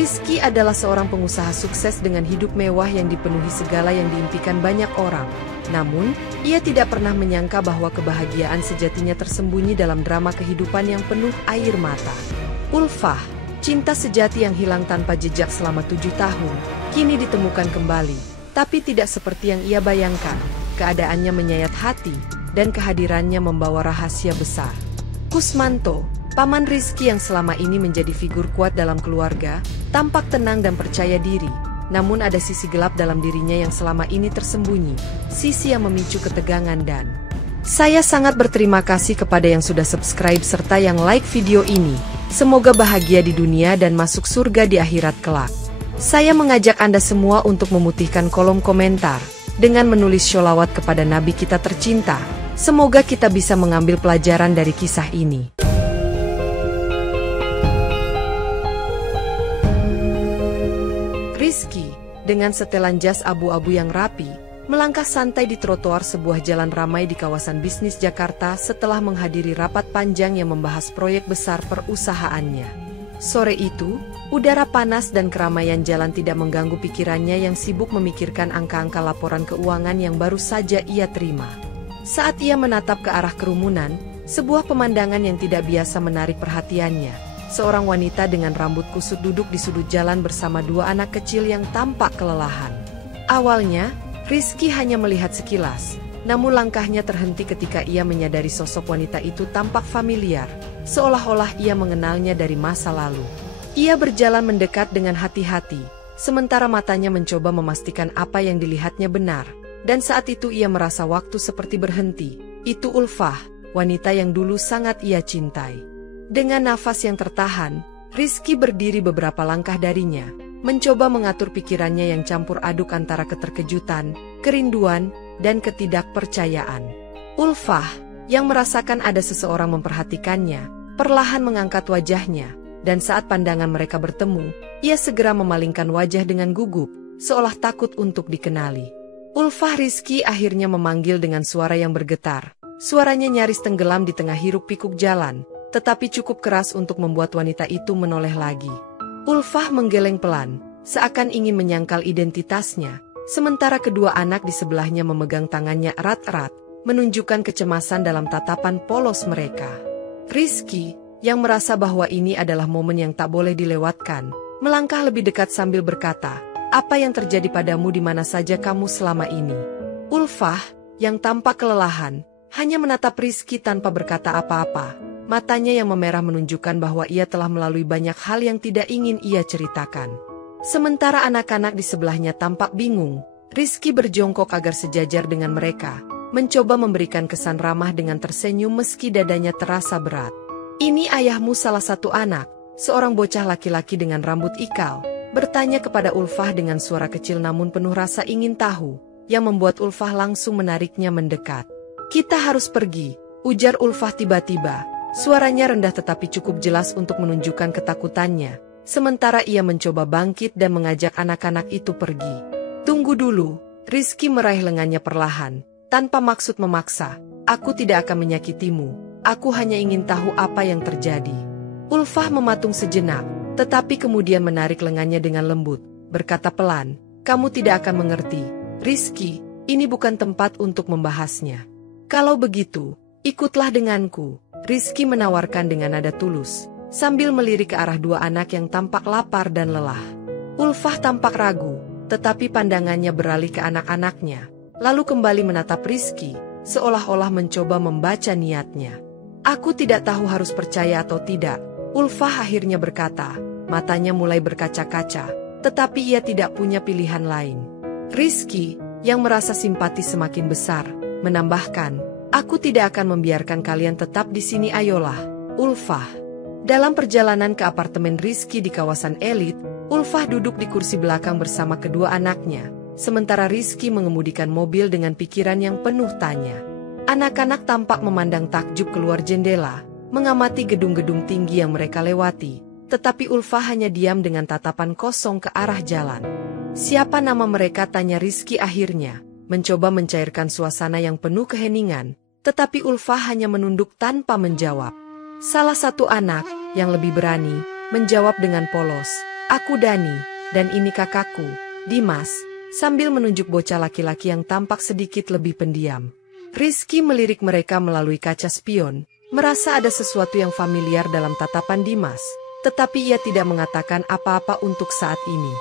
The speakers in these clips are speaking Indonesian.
Rizky adalah seorang pengusaha sukses dengan hidup mewah yang dipenuhi segala yang diimpikan banyak orang. Namun, ia tidak pernah menyangka bahwa kebahagiaan sejatinya tersembunyi dalam drama kehidupan yang penuh air mata. Ulfah, cinta sejati yang hilang tanpa jejak selama 7 tahun, kini ditemukan kembali. Tapi tidak seperti yang ia bayangkan, keadaannya menyayat hati, dan kehadirannya membawa rahasia besar. Kusmanto, paman Rizky yang selama ini menjadi figur kuat dalam keluarga, tampak tenang dan percaya diri. Namun ada sisi gelap dalam dirinya yang selama ini tersembunyi, sisi yang memicu ketegangan dan... Saya sangat berterima kasih kepada yang sudah subscribe serta yang like video ini. Semoga bahagia di dunia dan masuk surga di akhirat kelak. Saya mengajak Anda semua untuk memutihkan kolom komentar dengan menulis sholawat kepada Nabi kita tercinta. Semoga kita bisa mengambil pelajaran dari kisah ini. Rizky, dengan setelan jas abu-abu yang rapi, melangkah santai di trotoar sebuah jalan ramai di kawasan bisnis Jakarta setelah menghadiri rapat panjang yang membahas proyek besar perusahaannya. Sore itu, udara panas dan keramaian jalan tidak mengganggu pikirannya yang sibuk memikirkan angka-angka laporan keuangan yang baru saja ia terima. Saat ia menatap ke arah kerumunan, sebuah pemandangan yang tidak biasa menarik perhatiannya. Seorang wanita dengan rambut kusut duduk di sudut jalan bersama 2 anak kecil yang tampak kelelahan. Awalnya, Rizky hanya melihat sekilas, namun langkahnya terhenti ketika ia menyadari sosok wanita itu tampak familiar, seolah-olah ia mengenalnya dari masa lalu. Ia berjalan mendekat dengan hati-hati, sementara matanya mencoba memastikan apa yang dilihatnya benar. Dan saat itu ia merasa waktu seperti berhenti. Itu Ulfah, wanita yang dulu sangat ia cintai. Dengan nafas yang tertahan, Rizky berdiri beberapa langkah darinya, mencoba mengatur pikirannya yang campur aduk antara keterkejutan, kerinduan, dan ketidakpercayaan. Ulfah, yang merasakan ada seseorang memperhatikannya, perlahan mengangkat wajahnya, dan saat pandangan mereka bertemu, ia segera memalingkan wajah dengan gugup, seolah takut untuk dikenali. Ulfah, Rizky akhirnya memanggil dengan suara yang bergetar. Suaranya nyaris tenggelam di tengah hiruk-pikuk jalan, tetapi cukup keras untuk membuat wanita itu menoleh lagi. Ulfah menggeleng pelan, seakan ingin menyangkal identitasnya, sementara kedua anak di sebelahnya memegang tangannya erat-erat, menunjukkan kecemasan dalam tatapan polos mereka. Rizky, yang merasa bahwa ini adalah momen yang tak boleh dilewatkan, melangkah lebih dekat sambil berkata, "Apa yang terjadi padamu di mana saja kamu selama ini?" Ulfah, yang tampak kelelahan, hanya menatap Rizky tanpa berkata apa-apa. Matanya yang memerah menunjukkan bahwa ia telah melalui banyak hal yang tidak ingin ia ceritakan. Sementara anak-anak di sebelahnya tampak bingung, Rizky berjongkok agar sejajar dengan mereka, mencoba memberikan kesan ramah dengan tersenyum meski dadanya terasa berat. "Ini ayahmu salah satu anak," seorang bocah laki-laki dengan rambut ikal bertanya kepada Ulfah dengan suara kecil namun penuh rasa ingin tahu, yang membuat Ulfah langsung menariknya mendekat. "Kita harus pergi," ujar Ulfah tiba-tiba. Suaranya rendah tetapi cukup jelas untuk menunjukkan ketakutannya, sementara ia mencoba bangkit dan mengajak anak-anak itu pergi. "Tunggu dulu," Rizky meraih lengannya perlahan, tanpa maksud memaksa. "Aku tidak akan menyakitimu, aku hanya ingin tahu apa yang terjadi." Ulfah mematung sejenak, tetapi kemudian menarik lengannya dengan lembut, berkata pelan, "Kamu tidak akan mengerti, Rizky, ini bukan tempat untuk membahasnya. Kalau begitu, ikutlah denganku," Rizky menawarkan dengan nada tulus, sambil melirik ke arah 2 anak yang tampak lapar dan lelah. Ulfah tampak ragu, tetapi pandangannya beralih ke anak-anaknya, lalu kembali menatap Rizky, seolah-olah mencoba membaca niatnya. "Aku tidak tahu harus percaya atau tidak," Ulfah akhirnya berkata, matanya mulai berkaca-kaca, tetapi ia tidak punya pilihan lain. Rizky, yang merasa simpati semakin besar, menambahkan, "Aku tidak akan membiarkan kalian tetap di sini, ayolah." Ulfah. Dalam perjalanan ke apartemen Rizky di kawasan elit, Ulfah duduk di kursi belakang bersama kedua anaknya, sementara Rizky mengemudikan mobil dengan pikiran yang penuh tanya. Anak-anak tampak memandang takjub keluar jendela, mengamati gedung-gedung tinggi yang mereka lewati, tetapi Ulfah hanya diam dengan tatapan kosong ke arah jalan. "Siapa nama mereka?" tanya Rizky akhirnya, mencoba mencairkan suasana yang penuh keheningan, tetapi Ulfah hanya menunduk tanpa menjawab. Salah satu anak, yang lebih berani, menjawab dengan polos, Aku Dani, dan ini kakakku, Dimas, sambil menunjuk bocah laki-laki yang tampak sedikit lebih pendiam. Rizky melirik mereka melalui kaca spion, merasa ada sesuatu yang familiar dalam tatapan Dimas, tetapi ia tidak mengatakan apa-apa untuk saat ini.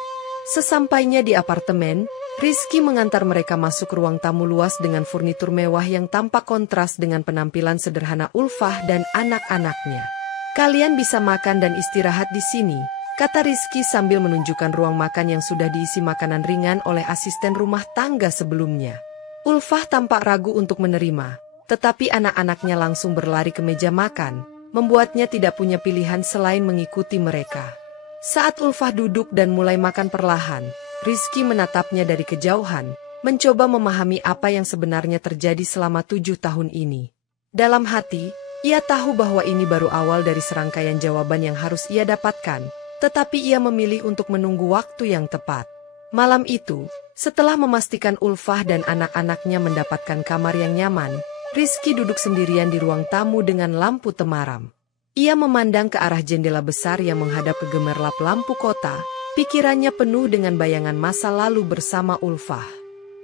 Sesampainya di apartemen, Rizky mengantar mereka masuk ruang tamu luas dengan furnitur mewah yang tampak kontras dengan penampilan sederhana Ulfah dan anak-anaknya. "Kalian bisa makan dan istirahat di sini," kata Rizky sambil menunjukkan ruang makan yang sudah diisi makanan ringan oleh asisten rumah tangga sebelumnya. Ulfah tampak ragu untuk menerima, tetapi anak-anaknya langsung berlari ke meja makan, membuatnya tidak punya pilihan selain mengikuti mereka. Saat Ulfah duduk dan mulai makan perlahan, Rizky menatapnya dari kejauhan, mencoba memahami apa yang sebenarnya terjadi selama 7 tahun ini. Dalam hati, ia tahu bahwa ini baru awal dari serangkaian jawaban yang harus ia dapatkan, tetapi ia memilih untuk menunggu waktu yang tepat. Malam itu, setelah memastikan Ulfah dan anak-anaknya mendapatkan kamar yang nyaman, Rizky duduk sendirian di ruang tamu dengan lampu temaram. Ia memandang ke arah jendela besar yang menghadap ke gemerlap lampu kota, pikirannya penuh dengan bayangan masa lalu bersama Ulfah.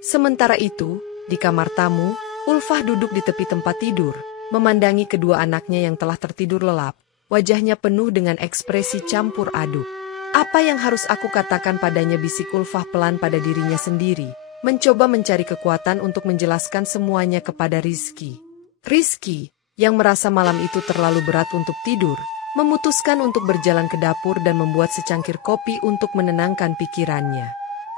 Sementara itu, di kamar tamu, Ulfah duduk di tepi tempat tidur, memandangi kedua anaknya yang telah tertidur lelap. Wajahnya penuh dengan ekspresi campur aduk. "Apa yang harus aku katakan padanya?" bisik Ulfah pelan pada dirinya sendiri, mencoba mencari kekuatan untuk menjelaskan semuanya kepada Rizky. Rizky, yang merasa malam itu terlalu berat untuk tidur, memutuskan untuk berjalan ke dapur dan membuat secangkir kopi untuk menenangkan pikirannya.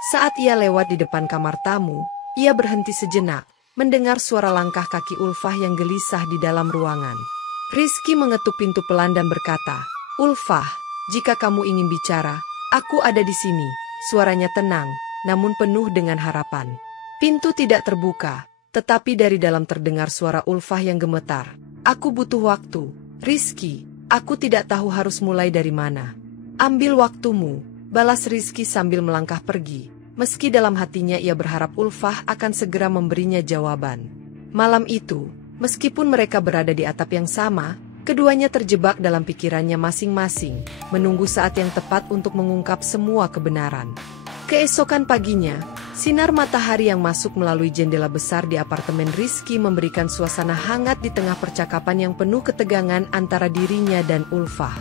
Saat ia lewat di depan kamar tamu, ia berhenti sejenak, mendengar suara langkah kaki Ulfah yang gelisah di dalam ruangan. Rizky mengetuk pintu pelan dan berkata, "Ulfah, jika kamu ingin bicara, aku ada di sini." Suaranya tenang, namun penuh dengan harapan. Pintu tidak terbuka, tetapi dari dalam terdengar suara Ulfah yang gemetar. "Aku butuh waktu, Rizky, aku tidak tahu harus mulai dari mana." "Ambil waktumu," balas Rizky sambil melangkah pergi, meski dalam hatinya ia berharap Ulfah akan segera memberinya jawaban. Malam itu, meskipun mereka berada di atap yang sama, keduanya terjebak dalam pikirannya masing-masing, menunggu saat yang tepat untuk mengungkap semua kebenaran. Keesokan paginya, sinar matahari yang masuk melalui jendela besar di apartemen Rizky memberikan suasana hangat di tengah percakapan yang penuh ketegangan antara dirinya dan Ulfah.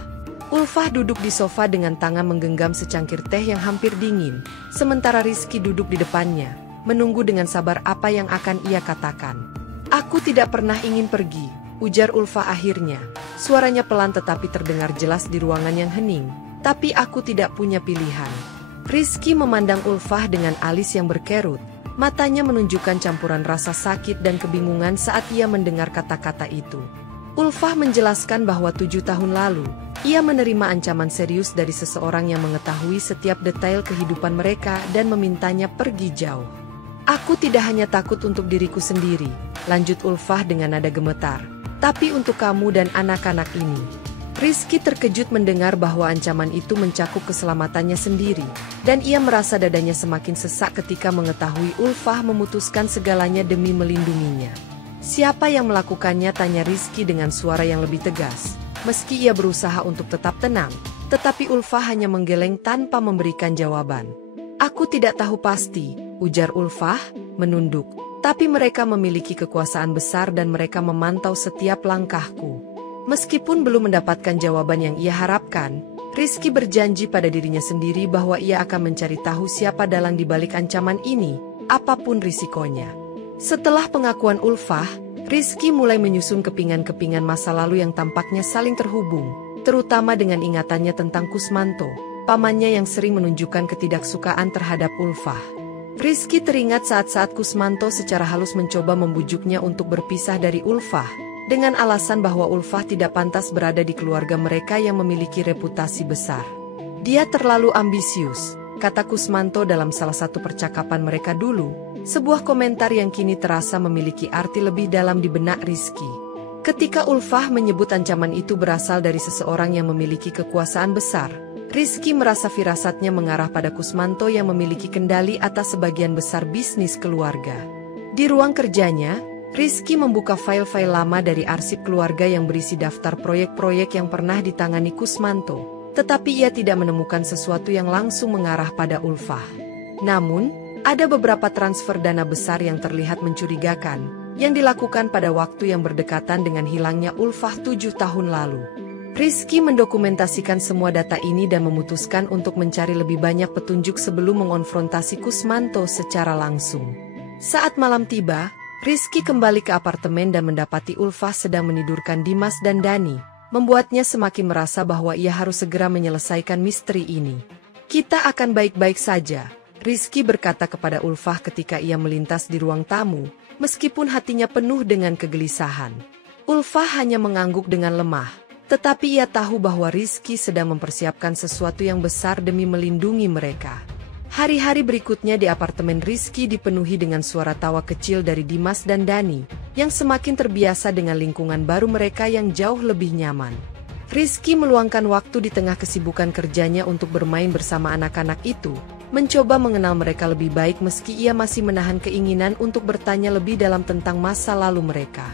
Ulfah duduk di sofa dengan tangan menggenggam secangkir teh yang hampir dingin, sementara Rizky duduk di depannya, menunggu dengan sabar apa yang akan ia katakan. "Aku tidak pernah ingin pergi," ujar Ulfah akhirnya. Suaranya pelan tetapi terdengar jelas di ruangan yang hening. "Tapi aku tidak punya pilihan." Rizky memandang Ulfah dengan alis yang berkerut. Matanya menunjukkan campuran rasa sakit dan kebingungan saat ia mendengar kata-kata itu. Ulfah menjelaskan bahwa 7 tahun lalu, ia menerima ancaman serius dari seseorang yang mengetahui setiap detail kehidupan mereka dan memintanya pergi jauh. "Aku tidak hanya takut untuk diriku sendiri," lanjut Ulfah dengan nada gemetar, "tapi untuk kamu dan anak-anak ini." Rizky terkejut mendengar bahwa ancaman itu mencakup keselamatannya sendiri, dan ia merasa dadanya semakin sesak ketika mengetahui Ulfah memutuskan segalanya demi melindunginya. "Siapa yang melakukannya?" tanya Rizky dengan suara yang lebih tegas. Meski ia berusaha untuk tetap tenang, tetapi Ulfah hanya menggeleng tanpa memberikan jawaban. "Aku tidak tahu pasti," ujar Ulfah, menunduk. "Tapi mereka memiliki kekuasaan besar dan mereka memantau setiap langkahku." Meskipun belum mendapatkan jawaban yang ia harapkan, Rizky berjanji pada dirinya sendiri bahwa ia akan mencari tahu siapa dalang di balik ancaman ini, apapun risikonya. Setelah pengakuan Ulfah, Rizky mulai menyusun kepingan-kepingan masa lalu yang tampaknya saling terhubung, terutama dengan ingatannya tentang Kusmanto, pamannya yang sering menunjukkan ketidaksukaan terhadap Ulfah. Rizky teringat saat-saat Kusmanto secara halus mencoba membujuknya untuk berpisah dari Ulfah, dengan alasan bahwa Ulfah tidak pantas berada di keluarga mereka yang memiliki reputasi besar. "Dia terlalu ambisius," kata Kusmanto dalam salah satu percakapan mereka dulu, sebuah komentar yang kini terasa memiliki arti lebih dalam di benak Rizky. Ketika Ulfah menyebut ancaman itu berasal dari seseorang yang memiliki kekuasaan besar, Rizky merasa firasatnya mengarah pada Kusmanto yang memiliki kendali atas sebagian besar bisnis keluarga. Di ruang kerjanya, Rizky membuka file-file lama dari arsip keluarga yang berisi daftar proyek-proyek yang pernah ditangani Kusmanto. tetapi ia tidak menemukan sesuatu yang langsung mengarah pada Ulfah. Namun, ada beberapa transfer dana besar yang terlihat mencurigakan, yang dilakukan pada waktu yang berdekatan dengan hilangnya Ulfah 7 tahun lalu. Rizky mendokumentasikan semua data ini dan memutuskan untuk mencari lebih banyak petunjuk sebelum mengonfrontasi Kusmanto secara langsung. Saat malam tiba, Rizky kembali ke apartemen dan mendapati Ulfah sedang menidurkan Dimas dan Dani, membuatnya semakin merasa bahwa ia harus segera menyelesaikan misteri ini. "Kita akan baik-baik saja," Rizky berkata kepada Ulfah ketika ia melintas di ruang tamu, meskipun hatinya penuh dengan kegelisahan. Ulfah hanya mengangguk dengan lemah. Tetapi ia tahu bahwa Rizky sedang mempersiapkan sesuatu yang besar demi melindungi mereka. Hari-hari berikutnya di apartemen Rizky dipenuhi dengan suara tawa kecil dari Dimas dan Dani, yang semakin terbiasa dengan lingkungan baru mereka yang jauh lebih nyaman. Rizky meluangkan waktu di tengah kesibukan kerjanya untuk bermain bersama anak-anak itu, mencoba mengenal mereka lebih baik meski ia masih menahan keinginan untuk bertanya lebih dalam tentang masa lalu mereka.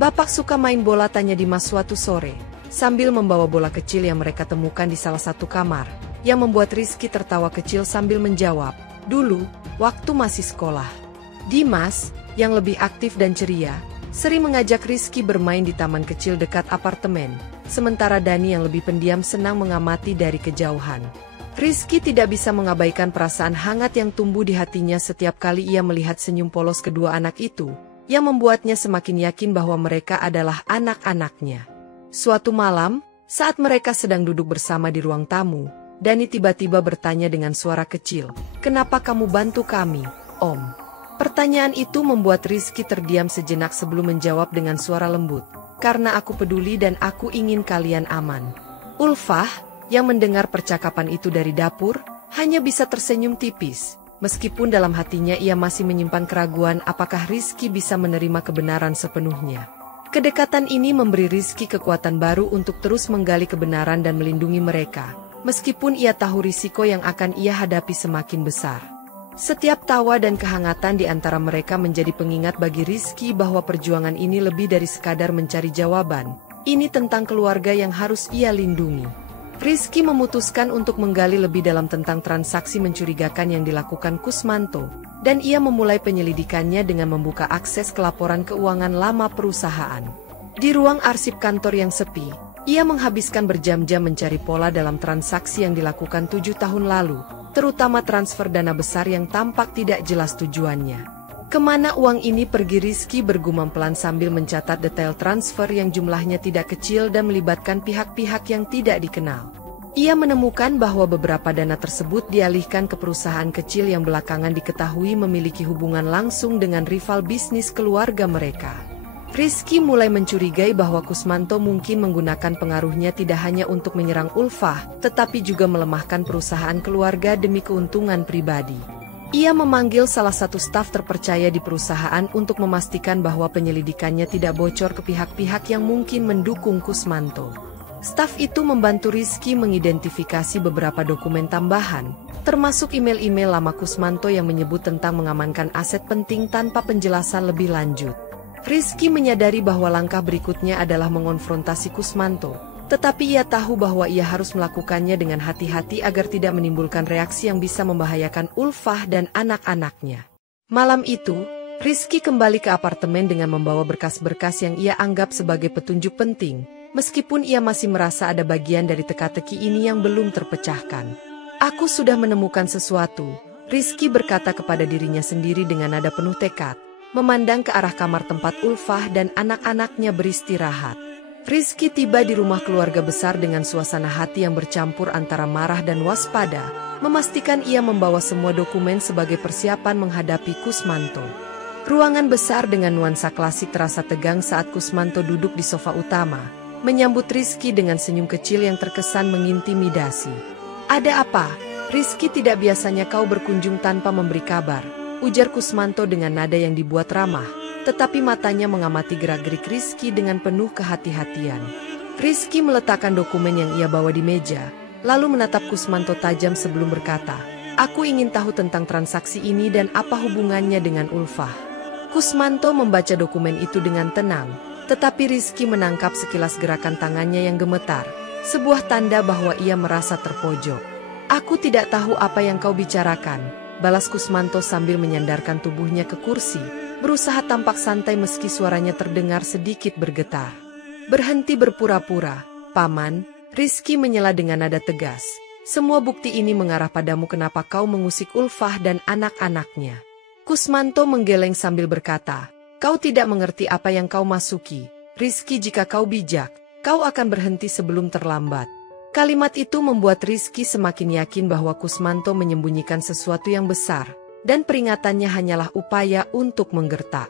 "Bapak suka main bola?" tanya Dimas suatu sore, sambil membawa bola kecil yang mereka temukan di salah satu kamar, yang membuat Rizky tertawa kecil sambil menjawab, "Dulu, waktu masih sekolah." Dimas, yang lebih aktif dan ceria, sering mengajak Rizky bermain di taman kecil dekat apartemen, sementara Dani yang lebih pendiam senang mengamati dari kejauhan. Rizky tidak bisa mengabaikan perasaan hangat yang tumbuh di hatinya setiap kali ia melihat senyum polos kedua anak itu, yang membuatnya semakin yakin bahwa mereka adalah anak-anaknya. Suatu malam, saat mereka sedang duduk bersama di ruang tamu, Dani tiba-tiba bertanya dengan suara kecil, "Kenapa kamu bantu kami, Om?" Pertanyaan itu membuat Rizky terdiam sejenak sebelum menjawab dengan suara lembut, "Karena aku peduli dan aku ingin kalian aman." Ulfah, yang mendengar percakapan itu dari dapur, hanya bisa tersenyum tipis, meskipun dalam hatinya ia masih menyimpan keraguan apakah Rizky bisa menerima kebenaran sepenuhnya. Kedekatan ini memberi Rizky kekuatan baru untuk terus menggali kebenaran dan melindungi mereka, meskipun ia tahu risiko yang akan ia hadapi semakin besar. Setiap tawa dan kehangatan di antara mereka menjadi pengingat bagi Rizky bahwa perjuangan ini lebih dari sekadar mencari jawaban. Ini tentang keluarga yang harus ia lindungi. Rizky memutuskan untuk menggali lebih dalam tentang transaksi mencurigakan yang dilakukan Kusmanto, dan ia memulai penyelidikannya dengan membuka akses ke laporan keuangan lama perusahaan. Di ruang arsip kantor yang sepi, ia menghabiskan berjam-jam mencari pola dalam transaksi yang dilakukan 7 tahun lalu, terutama transfer dana besar yang tampak tidak jelas tujuannya. "Kemana uang ini pergi?" Rizky bergumam pelan sambil mencatat detail transfer yang jumlahnya tidak kecil dan melibatkan pihak-pihak yang tidak dikenal. Ia menemukan bahwa beberapa dana tersebut dialihkan ke perusahaan kecil yang belakangan diketahui memiliki hubungan langsung dengan rival bisnis keluarga mereka. Rizky mulai mencurigai bahwa Kusmanto mungkin menggunakan pengaruhnya tidak hanya untuk menyerang Ulfah, tetapi juga melemahkan perusahaan keluarga demi keuntungan pribadi. Ia memanggil salah satu staf terpercaya di perusahaan untuk memastikan bahwa penyelidikannya tidak bocor ke pihak-pihak yang mungkin mendukung Kusmanto. Staf itu membantu Rizky mengidentifikasi beberapa dokumen tambahan, termasuk email-email lama Kusmanto yang menyebut tentang mengamankan aset penting tanpa penjelasan lebih lanjut. Rizky menyadari bahwa langkah berikutnya adalah mengonfrontasi Kusmanto, tetapi ia tahu bahwa ia harus melakukannya dengan hati-hati agar tidak menimbulkan reaksi yang bisa membahayakan Ulfah dan anak-anaknya. Malam itu, Rizky kembali ke apartemen dengan membawa berkas-berkas yang ia anggap sebagai petunjuk penting, meskipun ia masih merasa ada bagian dari teka-teki ini yang belum terpecahkan. "Aku sudah menemukan sesuatu," Rizky berkata kepada dirinya sendiri dengan nada penuh tekad, memandang ke arah kamar tempat Ulfah dan anak-anaknya beristirahat. Rizky tiba di rumah keluarga besar dengan suasana hati yang bercampur antara marah dan waspada, memastikan ia membawa semua dokumen sebagai persiapan menghadapi Kusmanto. Ruangan besar dengan nuansa klasik terasa tegang saat Kusmanto duduk di sofa utama, menyambut Rizky dengan senyum kecil yang terkesan mengintimidasi. "Ada apa? Rizky, tidak biasanya kau berkunjung tanpa memberi kabar," ujar Kusmanto dengan nada yang dibuat ramah, tetapi matanya mengamati gerak-gerik Rizky dengan penuh kehati-hatian. Rizky meletakkan dokumen yang ia bawa di meja, lalu menatap Kusmanto tajam sebelum berkata, "Aku ingin tahu tentang transaksi ini dan apa hubungannya dengan Ulfah." Kusmanto membaca dokumen itu dengan tenang, tetapi Rizky menangkap sekilas gerakan tangannya yang gemetar, sebuah tanda bahwa ia merasa terpojok. "Aku tidak tahu apa yang kau bicarakan," balas Kusmanto sambil menyandarkan tubuhnya ke kursi, berusaha tampak santai meski suaranya terdengar sedikit bergetar. "Berhenti berpura-pura, Paman," Rizky menyela dengan nada tegas. "Semua bukti ini mengarah padamu. Kenapa kau mengusik Ulfah dan anak-anaknya?" Kusmanto menggeleng sambil berkata, "Kau tidak mengerti apa yang kau masuki, Rizky. Jika kau bijak, kau akan berhenti sebelum terlambat." Kalimat itu membuat Rizky semakin yakin bahwa Kusmanto menyembunyikan sesuatu yang besar, dan peringatannya hanyalah upaya untuk menggertak.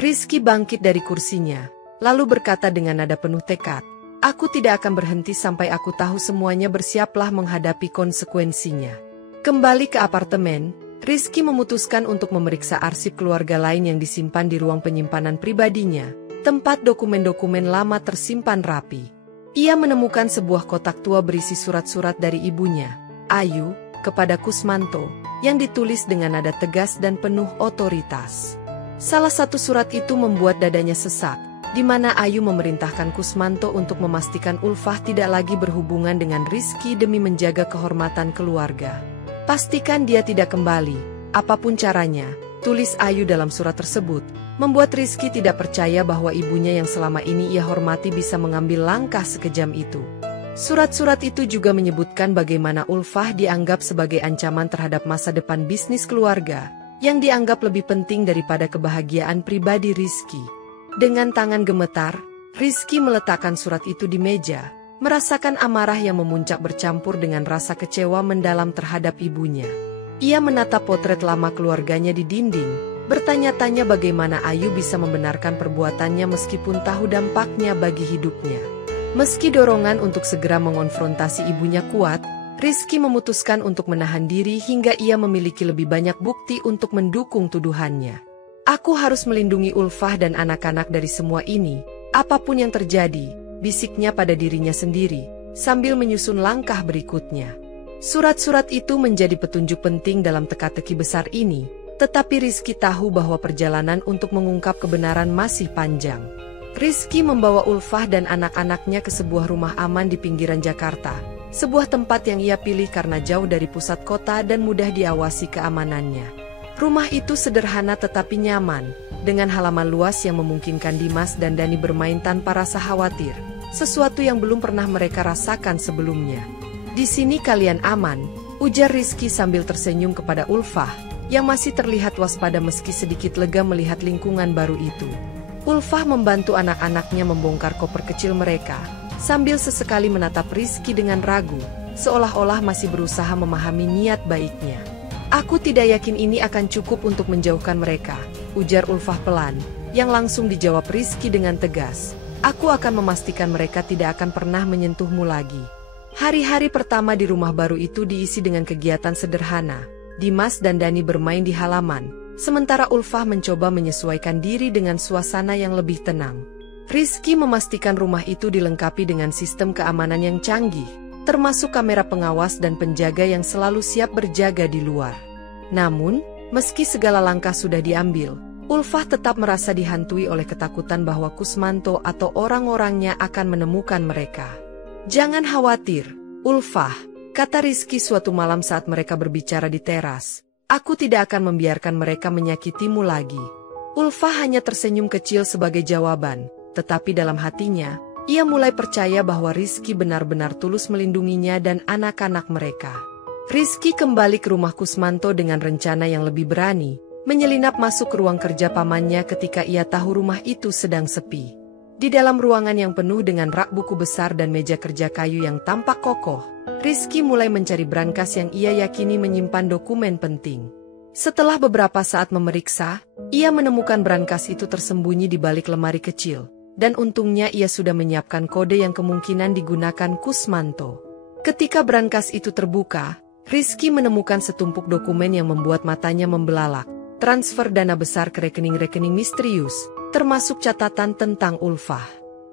Rizky bangkit dari kursinya, lalu berkata dengan nada penuh tekad, "Aku tidak akan berhenti sampai aku tahu semuanya. Bersiaplah menghadapi konsekuensinya." Kembali ke apartemen, Rizky memutuskan untuk memeriksa arsip keluarga lain yang disimpan di ruang penyimpanan pribadinya, tempat dokumen-dokumen lama tersimpan rapi. Ia menemukan sebuah kotak tua berisi surat-surat dari ibunya, Ayu, kepada Kusmanto, yang ditulis dengan nada tegas dan penuh otoritas. Salah satu surat itu membuat dadanya sesak, di mana Ayu memerintahkan Kusmanto untuk memastikan Ulfah tidak lagi berhubungan dengan Rizky demi menjaga kehormatan keluarga. "Pastikan dia tidak kembali, apapun caranya," tulis Ayu dalam surat tersebut, membuat Rizky tidak percaya bahwa ibunya yang selama ini ia hormati bisa mengambil langkah sekejam itu. Surat-surat itu juga menyebutkan bagaimana Ulfah dianggap sebagai ancaman terhadap masa depan bisnis keluarga, yang dianggap lebih penting daripada kebahagiaan pribadi Rizky. Dengan tangan gemetar, Rizky meletakkan surat itu di meja, merasakan amarah yang memuncak bercampur dengan rasa kecewa mendalam terhadap ibunya. Ia menatap potret lama keluarganya di dinding, bertanya-tanya bagaimana Ayu bisa membenarkan perbuatannya meskipun tahu dampaknya bagi hidupnya. Meski dorongan untuk segera mengonfrontasi ibunya kuat, Rizky memutuskan untuk menahan diri hingga ia memiliki lebih banyak bukti untuk mendukung tuduhannya. "Aku harus melindungi Ulfah dan anak-anak dari semua ini, apapun yang terjadi," bisiknya pada dirinya sendiri, sambil menyusun langkah berikutnya. Surat-surat itu menjadi petunjuk penting dalam teka-teki besar ini, tetapi Rizky tahu bahwa perjalanan untuk mengungkap kebenaran masih panjang. Rizky membawa Ulfah dan anak-anaknya ke sebuah rumah aman di pinggiran Jakarta, sebuah tempat yang ia pilih karena jauh dari pusat kota dan mudah diawasi keamanannya. Rumah itu sederhana tetapi nyaman, dengan halaman luas yang memungkinkan Dimas dan Dani bermain tanpa rasa khawatir, sesuatu yang belum pernah mereka rasakan sebelumnya. "Di sini kalian aman," ujar Rizky sambil tersenyum kepada Ulfah, yang masih terlihat waspada meski sedikit lega melihat lingkungan baru itu. Ulfah membantu anak-anaknya membongkar koper kecil mereka, sambil sesekali menatap Rizky dengan ragu, seolah-olah masih berusaha memahami niat baiknya. "Aku tidak yakin ini akan cukup untuk menjauhkan mereka," ujar Ulfah pelan, yang langsung dijawab Rizky dengan tegas. "Aku akan memastikan mereka tidak akan pernah menyentuhmu lagi." Hari-hari pertama di rumah baru itu diisi dengan kegiatan sederhana. Dimas dan Dani bermain di halaman, sementara Ulfah mencoba menyesuaikan diri dengan suasana yang lebih tenang. Rizky memastikan rumah itu dilengkapi dengan sistem keamanan yang canggih, termasuk kamera pengawas dan penjaga yang selalu siap berjaga di luar. Namun, meski segala langkah sudah diambil, Ulfah tetap merasa dihantui oleh ketakutan bahwa Kusmanto atau orang-orangnya akan menemukan mereka. "Jangan khawatir, Ulfah," kata Rizky suatu malam saat mereka berbicara di teras. "Aku tidak akan membiarkan mereka menyakitimu lagi." Ulfah hanya tersenyum kecil sebagai jawaban, tetapi dalam hatinya, ia mulai percaya bahwa Rizky benar-benar tulus melindunginya dan anak-anak mereka. Rizky kembali ke rumah Kusmanto dengan rencana yang lebih berani, menyelinap masuk ke ruang kerja pamannya ketika ia tahu rumah itu sedang sepi. Di dalam ruangan yang penuh dengan rak buku besar dan meja kerja kayu yang tampak kokoh, Rizky mulai mencari brankas yang ia yakini menyimpan dokumen penting. Setelah beberapa saat memeriksa, ia menemukan brankas itu tersembunyi di balik lemari kecil, dan untungnya ia sudah menyiapkan kode yang kemungkinan digunakan Kusmanto. Ketika brankas itu terbuka, Rizky menemukan setumpuk dokumen yang membuat matanya membelalak, transfer dana besar ke rekening-rekening misterius, termasuk catatan tentang Ulfah.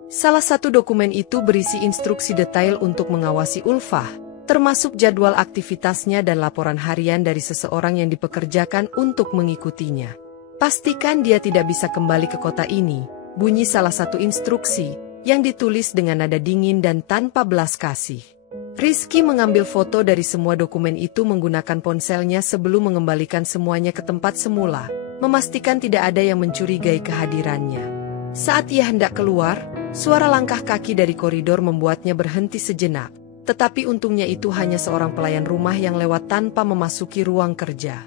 Salah satu dokumen itu berisi instruksi detail untuk mengawasi Ulfah, termasuk jadwal aktivitasnya dan laporan harian dari seseorang yang dipekerjakan untuk mengikutinya. "Pastikan dia tidak bisa kembali ke kota ini," bunyi salah satu instruksi, yang ditulis dengan nada dingin dan tanpa belas kasih. Rizky mengambil foto dari semua dokumen itu menggunakan ponselnya sebelum mengembalikan semuanya ke tempat semula, memastikan tidak ada yang mencurigai kehadirannya. Saat ia hendak keluar, suara langkah kaki dari koridor membuatnya berhenti sejenak, tetapi untungnya itu hanya seorang pelayan rumah yang lewat tanpa memasuki ruang kerja.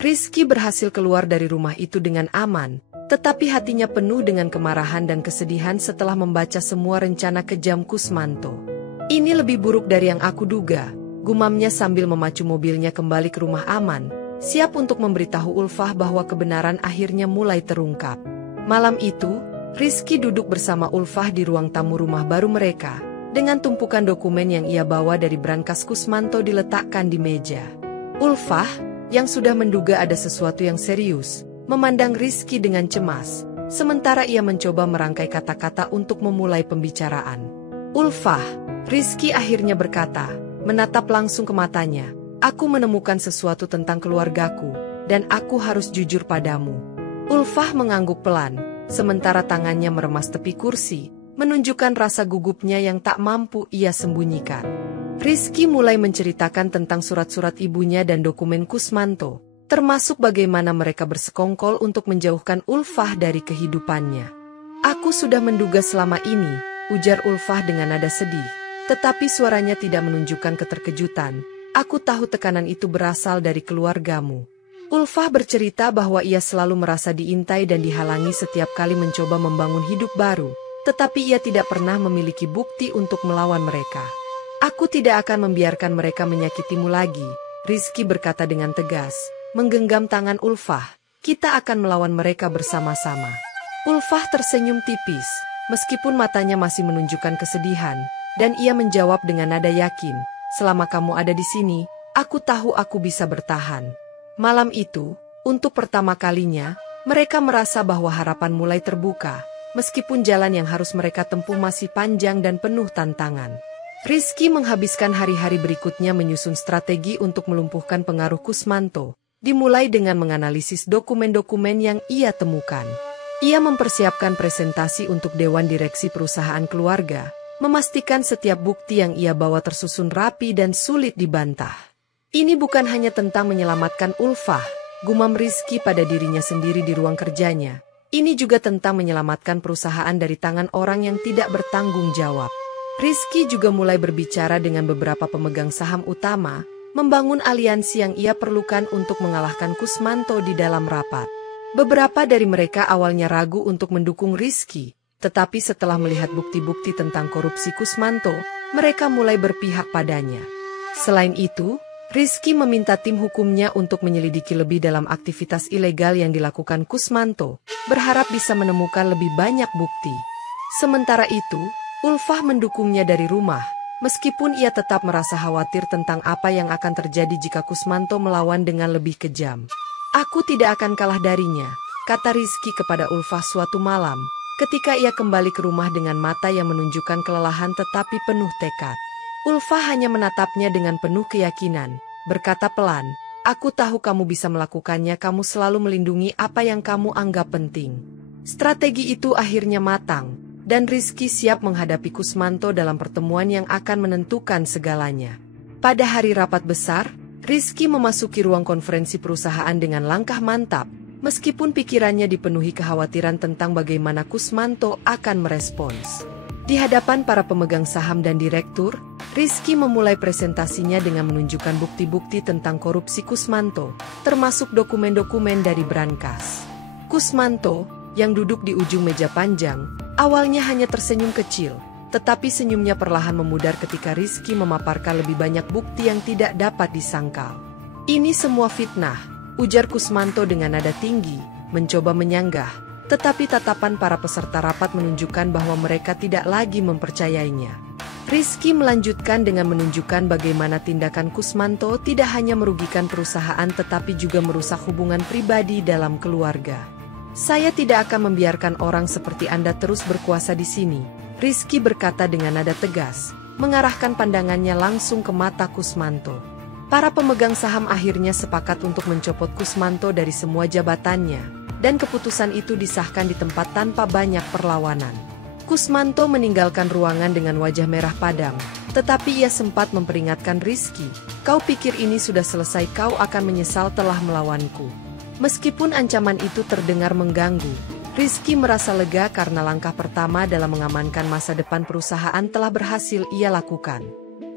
Rizky berhasil keluar dari rumah itu dengan aman, tetapi hatinya penuh dengan kemarahan dan kesedihan setelah membaca semua rencana kejam Kusmanto. Ini lebih buruk dari yang aku duga, gumamnya sambil memacu mobilnya kembali ke rumah aman, siap untuk memberitahu Ulfah bahwa kebenaran akhirnya mulai terungkap. Malam itu, Rizky duduk bersama Ulfah di ruang tamu rumah baru mereka, dengan tumpukan dokumen yang ia bawa dari brankas Kusmanto diletakkan di meja. Ulfah, yang sudah menduga ada sesuatu yang serius, memandang Rizky dengan cemas, sementara ia mencoba merangkai kata-kata untuk memulai pembicaraan. Ulfah, Rizky akhirnya berkata, menatap langsung ke matanya, aku menemukan sesuatu tentang keluargaku, dan aku harus jujur padamu. Ulfah mengangguk pelan, sementara tangannya meremas tepi kursi, menunjukkan rasa gugupnya yang tak mampu ia sembunyikan. Rizky mulai menceritakan tentang surat-surat ibunya dan dokumen Kusmanto, termasuk bagaimana mereka bersekongkol untuk menjauhkan Ulfah dari kehidupannya. Aku sudah menduga selama ini, ujar Ulfah dengan nada sedih, tetapi suaranya tidak menunjukkan keterkejutan. Aku tahu tekanan itu berasal dari keluargamu. Ulfah bercerita bahwa ia selalu merasa diintai dan dihalangi setiap kali mencoba membangun hidup baru, tetapi ia tidak pernah memiliki bukti untuk melawan mereka. Aku tidak akan membiarkan mereka menyakitimu lagi, Rizky berkata dengan tegas, menggenggam tangan Ulfah. Kita akan melawan mereka bersama-sama. Ulfah tersenyum tipis, meskipun matanya masih menunjukkan kesedihan, dan ia menjawab dengan nada yakin, selama kamu ada di sini, aku tahu aku bisa bertahan. Malam itu, untuk pertama kalinya, mereka merasa bahwa harapan mulai terbuka, meskipun jalan yang harus mereka tempuh masih panjang dan penuh tantangan. Rizky menghabiskan hari-hari berikutnya menyusun strategi untuk melumpuhkan pengaruh Kusmanto, dimulai dengan menganalisis dokumen-dokumen yang ia temukan. Ia mempersiapkan presentasi untuk Dewan Direksi Perusahaan Keluarga, memastikan setiap bukti yang ia bawa tersusun rapi dan sulit dibantah. Ini bukan hanya tentang menyelamatkan Ulfah, gumam Rizky pada dirinya sendiri di ruang kerjanya. Ini juga tentang menyelamatkan perusahaan dari tangan orang yang tidak bertanggung jawab. Rizky juga mulai berbicara dengan beberapa pemegang saham utama, membangun aliansi yang ia perlukan untuk mengalahkan Kusmanto di dalam rapat. Beberapa dari mereka awalnya ragu untuk mendukung Rizky, tetapi setelah melihat bukti-bukti tentang korupsi Kusmanto, mereka mulai berpihak padanya. Selain itu, Rizky meminta tim hukumnya untuk menyelidiki lebih dalam aktivitas ilegal yang dilakukan Kusmanto, berharap bisa menemukan lebih banyak bukti. Sementara itu, Ulfah mendukungnya dari rumah, meskipun ia tetap merasa khawatir tentang apa yang akan terjadi jika Kusmanto melawan dengan lebih kejam. Aku tidak akan kalah darinya, kata Rizky kepada Ulfah suatu malam, ketika ia kembali ke rumah dengan mata yang menunjukkan kelelahan tetapi penuh tekad. Ulfah hanya menatapnya dengan penuh keyakinan, berkata pelan, aku tahu kamu bisa melakukannya, kamu selalu melindungi apa yang kamu anggap penting. Strategi itu akhirnya matang, dan Rizky siap menghadapi Kusmanto dalam pertemuan yang akan menentukan segalanya. Pada hari rapat besar, Rizky memasuki ruang konferensi perusahaan dengan langkah mantap, meskipun pikirannya dipenuhi kekhawatiran tentang bagaimana Kusmanto akan merespons. Di hadapan para pemegang saham dan direktur, Rizky memulai presentasinya dengan menunjukkan bukti-bukti tentang korupsi Kusmanto, termasuk dokumen-dokumen dari brankas. Kusmanto, yang duduk di ujung meja panjang, awalnya hanya tersenyum kecil, tetapi senyumnya perlahan memudar ketika Rizky memaparkan lebih banyak bukti yang tidak dapat disangkal. Ini semua fitnah, ujar Kusmanto dengan nada tinggi, mencoba menyanggah, tetapi tatapan para peserta rapat menunjukkan bahwa mereka tidak lagi mempercayainya. Rizky melanjutkan dengan menunjukkan bagaimana tindakan Kusmanto tidak hanya merugikan perusahaan tetapi juga merusak hubungan pribadi dalam keluarga. Saya tidak akan membiarkan orang seperti Anda terus berkuasa di sini, Rizky berkata dengan nada tegas, mengarahkan pandangannya langsung ke mata Kusmanto. Para pemegang saham akhirnya sepakat untuk mencopot Kusmanto dari semua jabatannya, dan keputusan itu disahkan di tempat tanpa banyak perlawanan. Kusmanto meninggalkan ruangan dengan wajah merah padam, tetapi ia sempat memperingatkan Rizky, "Kau pikir ini sudah selesai, kau akan menyesal telah melawanku." Meskipun ancaman itu terdengar mengganggu, Rizky merasa lega karena langkah pertama dalam mengamankan masa depan perusahaan telah berhasil ia lakukan.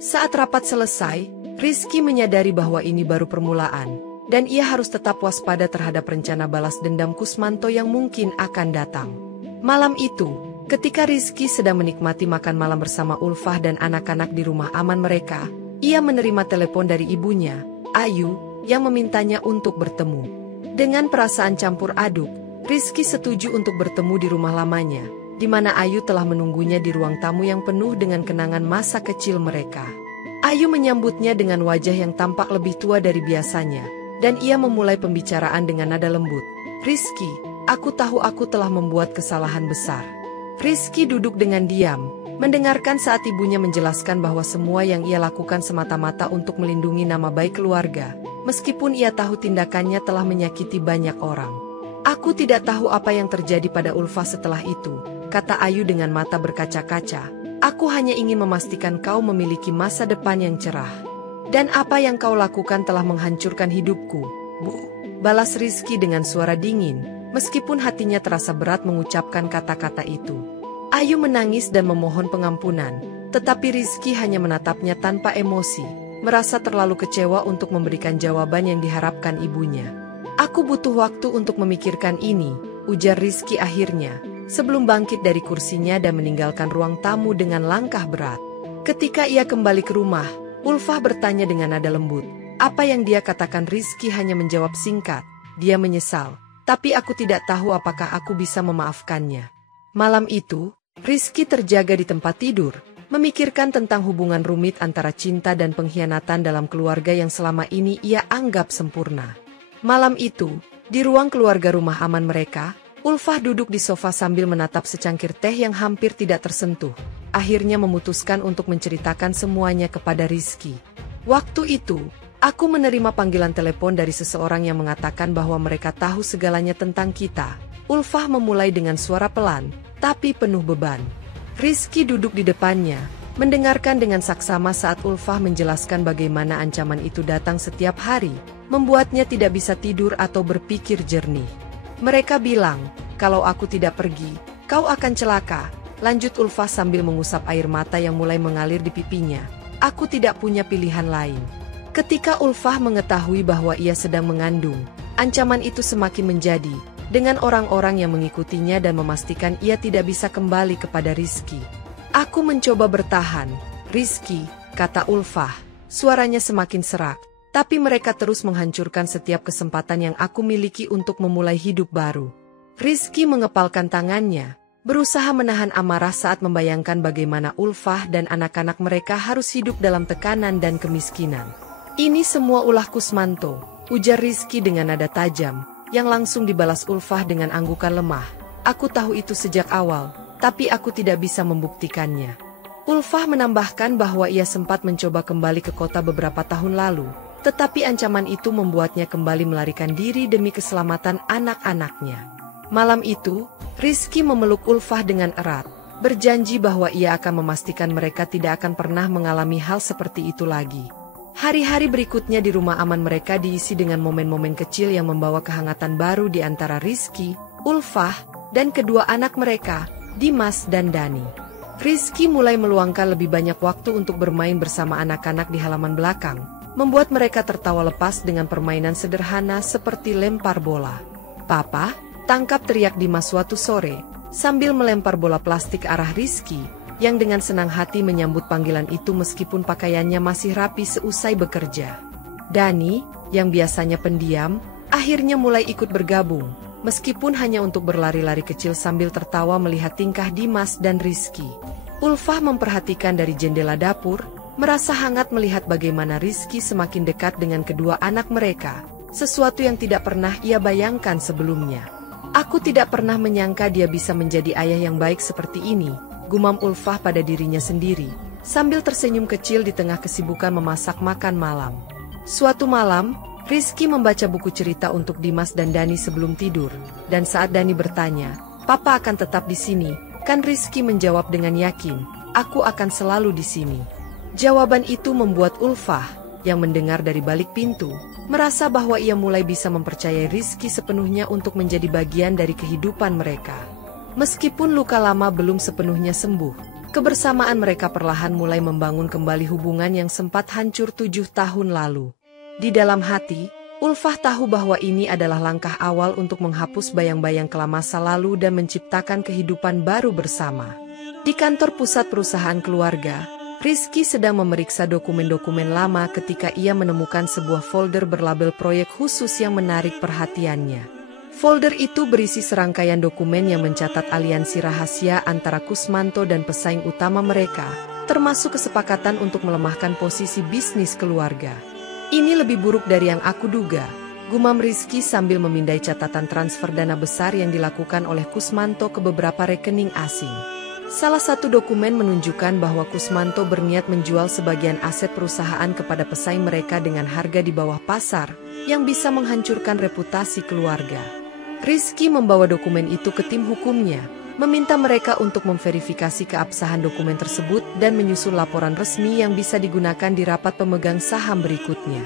Saat rapat selesai, Rizky menyadari bahwa ini baru permulaan, dan ia harus tetap waspada terhadap rencana balas dendam Kusmanto yang mungkin akan datang. Malam itu, ketika Rizky sedang menikmati makan malam bersama Ulfah dan anak-anak di rumah aman mereka, ia menerima telepon dari ibunya, Ayu, yang memintanya untuk bertemu. Dengan perasaan campur aduk, Rizky setuju untuk bertemu di rumah lamanya, di mana Ayu telah menunggunya di ruang tamu yang penuh dengan kenangan masa kecil mereka. Ayu menyambutnya dengan wajah yang tampak lebih tua dari biasanya, dan ia memulai pembicaraan dengan nada lembut. "Rizky, aku tahu aku telah membuat kesalahan besar." Rizky duduk dengan diam, mendengarkan saat ibunya menjelaskan bahwa semua yang ia lakukan semata-mata untuk melindungi nama baik keluarga, meskipun ia tahu tindakannya telah menyakiti banyak orang. "Aku tidak tahu apa yang terjadi pada Ulfa setelah itu," kata Ayu dengan mata berkaca-kaca. "Aku hanya ingin memastikan kau memiliki masa depan yang cerah. Dan apa yang kau lakukan telah menghancurkan hidupku, Bu," balas Rizky dengan suara dingin, meskipun hatinya terasa berat mengucapkan kata-kata itu. Ayu menangis dan memohon pengampunan, tetapi Rizky hanya menatapnya tanpa emosi, merasa terlalu kecewa untuk memberikan jawaban yang diharapkan ibunya. "Aku butuh waktu untuk memikirkan ini," ujar Rizky akhirnya, sebelum bangkit dari kursinya dan meninggalkan ruang tamu dengan langkah berat. Ketika ia kembali ke rumah, Ulfah bertanya dengan nada lembut. Apa yang dia katakan Rizky hanya menjawab singkat, "Dia menyesal, tapi aku tidak tahu apakah aku bisa memaafkannya." Malam itu, Rizky terjaga di tempat tidur, memikirkan tentang hubungan rumit antara cinta dan pengkhianatan dalam keluarga yang selama ini ia anggap sempurna. Malam itu, di ruang keluarga rumah aman mereka, Ulfah duduk di sofa sambil menatap secangkir teh yang hampir tidak tersentuh. Akhirnya memutuskan untuk menceritakan semuanya kepada Rizky. "Waktu itu, aku menerima panggilan telepon dari seseorang yang mengatakan bahwa mereka tahu segalanya tentang kita." Ulfah memulai dengan suara pelan, tapi penuh beban. Rizky duduk di depannya, mendengarkan dengan saksama saat Ulfah menjelaskan bagaimana ancaman itu datang setiap hari, membuatnya tidak bisa tidur atau berpikir jernih. "Mereka bilang, kalau aku tidak pergi, kau akan celaka," lanjut Ulfah sambil mengusap air mata yang mulai mengalir di pipinya. "Aku tidak punya pilihan lain." Ketika Ulfah mengetahui bahwa ia sedang mengandung, ancaman itu semakin menjadi, dengan orang-orang yang mengikutinya dan memastikan ia tidak bisa kembali kepada Rizky. "Aku mencoba bertahan, Rizky," kata Ulfah, suaranya semakin serak. "Tapi mereka terus menghancurkan setiap kesempatan yang aku miliki untuk memulai hidup baru." Rizky mengepalkan tangannya, berusaha menahan amarah saat membayangkan bagaimana Ulfah dan anak-anak mereka harus hidup dalam tekanan dan kemiskinan. "Ini semua ulah Kusmanto," ujar Rizky dengan nada tajam, yang langsung dibalas Ulfah dengan anggukan lemah. "Aku tahu itu sejak awal, tapi aku tidak bisa membuktikannya." Ulfah menambahkan bahwa ia sempat mencoba kembali ke kota beberapa tahun lalu, tetapi ancaman itu membuatnya kembali melarikan diri demi keselamatan anak-anaknya. Malam itu, Rizky memeluk Ulfah dengan erat, berjanji bahwa ia akan memastikan mereka tidak akan pernah mengalami hal seperti itu lagi. Hari-hari berikutnya di rumah aman mereka diisi dengan momen-momen kecil yang membawa kehangatan baru di antara Rizky, Ulfah, dan kedua anak mereka, Dimas dan Dani. Rizky mulai meluangkan lebih banyak waktu untuk bermain bersama anak-anak di halaman belakang, membuat mereka tertawa lepas dengan permainan sederhana seperti lempar bola. "Papa, tangkap," teriak Dimas suatu sore, sambil melempar bola plastik arah Rizky, yang dengan senang hati menyambut panggilan itu meskipun pakaiannya masih rapi seusai bekerja. Dani, yang biasanya pendiam, akhirnya mulai ikut bergabung, meskipun hanya untuk berlari-lari kecil sambil tertawa melihat tingkah Dimas dan Rizky. Ulfah memperhatikan dari jendela dapur, merasa hangat melihat bagaimana Rizky semakin dekat dengan kedua anak mereka, sesuatu yang tidak pernah ia bayangkan sebelumnya. "Aku tidak pernah menyangka dia bisa menjadi ayah yang baik seperti ini," gumam Ulfah pada dirinya sendiri, sambil tersenyum kecil di tengah kesibukan memasak makan malam. Suatu malam, Rizky membaca buku cerita untuk Dimas dan Dani sebelum tidur, dan saat Dani bertanya, "Papa akan tetap di sini?" Kan Rizky menjawab dengan yakin, aku akan selalu di sini. Jawaban itu membuat Ulfah, yang mendengar dari balik pintu, merasa bahwa ia mulai bisa mempercayai Rizky sepenuhnya untuk menjadi bagian dari kehidupan mereka. Meskipun luka lama belum sepenuhnya sembuh, kebersamaan mereka perlahan mulai membangun kembali hubungan yang sempat hancur 7 tahun lalu. Di dalam hati, Ulfah tahu bahwa ini adalah langkah awal untuk menghapus bayang-bayang kelam masa lalu dan menciptakan kehidupan baru bersama. Di kantor pusat perusahaan keluarga, Rizky sedang memeriksa dokumen-dokumen lama ketika ia menemukan sebuah folder berlabel proyek khusus yang menarik perhatiannya. Folder itu berisi serangkaian dokumen yang mencatat aliansi rahasia antara Kusmanto dan pesaing utama mereka, termasuk kesepakatan untuk melemahkan posisi bisnis keluarga. Ini lebih buruk dari yang aku duga, gumam Rizky sambil memindai catatan transfer dana besar yang dilakukan oleh Kusmanto ke beberapa rekening asing. Salah satu dokumen menunjukkan bahwa Kusmanto berniat menjual sebagian aset perusahaan kepada pesaing mereka dengan harga di bawah pasar, yang bisa menghancurkan reputasi keluarga. Rizky membawa dokumen itu ke tim hukumnya, meminta mereka untuk memverifikasi keabsahan dokumen tersebut dan menyusun laporan resmi yang bisa digunakan di rapat pemegang saham berikutnya.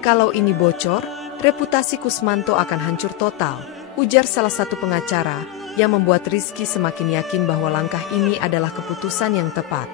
Kalau ini bocor, reputasi Kusmanto akan hancur total, ujar salah satu pengacara, yang membuat Rizky semakin yakin bahwa langkah ini adalah keputusan yang tepat.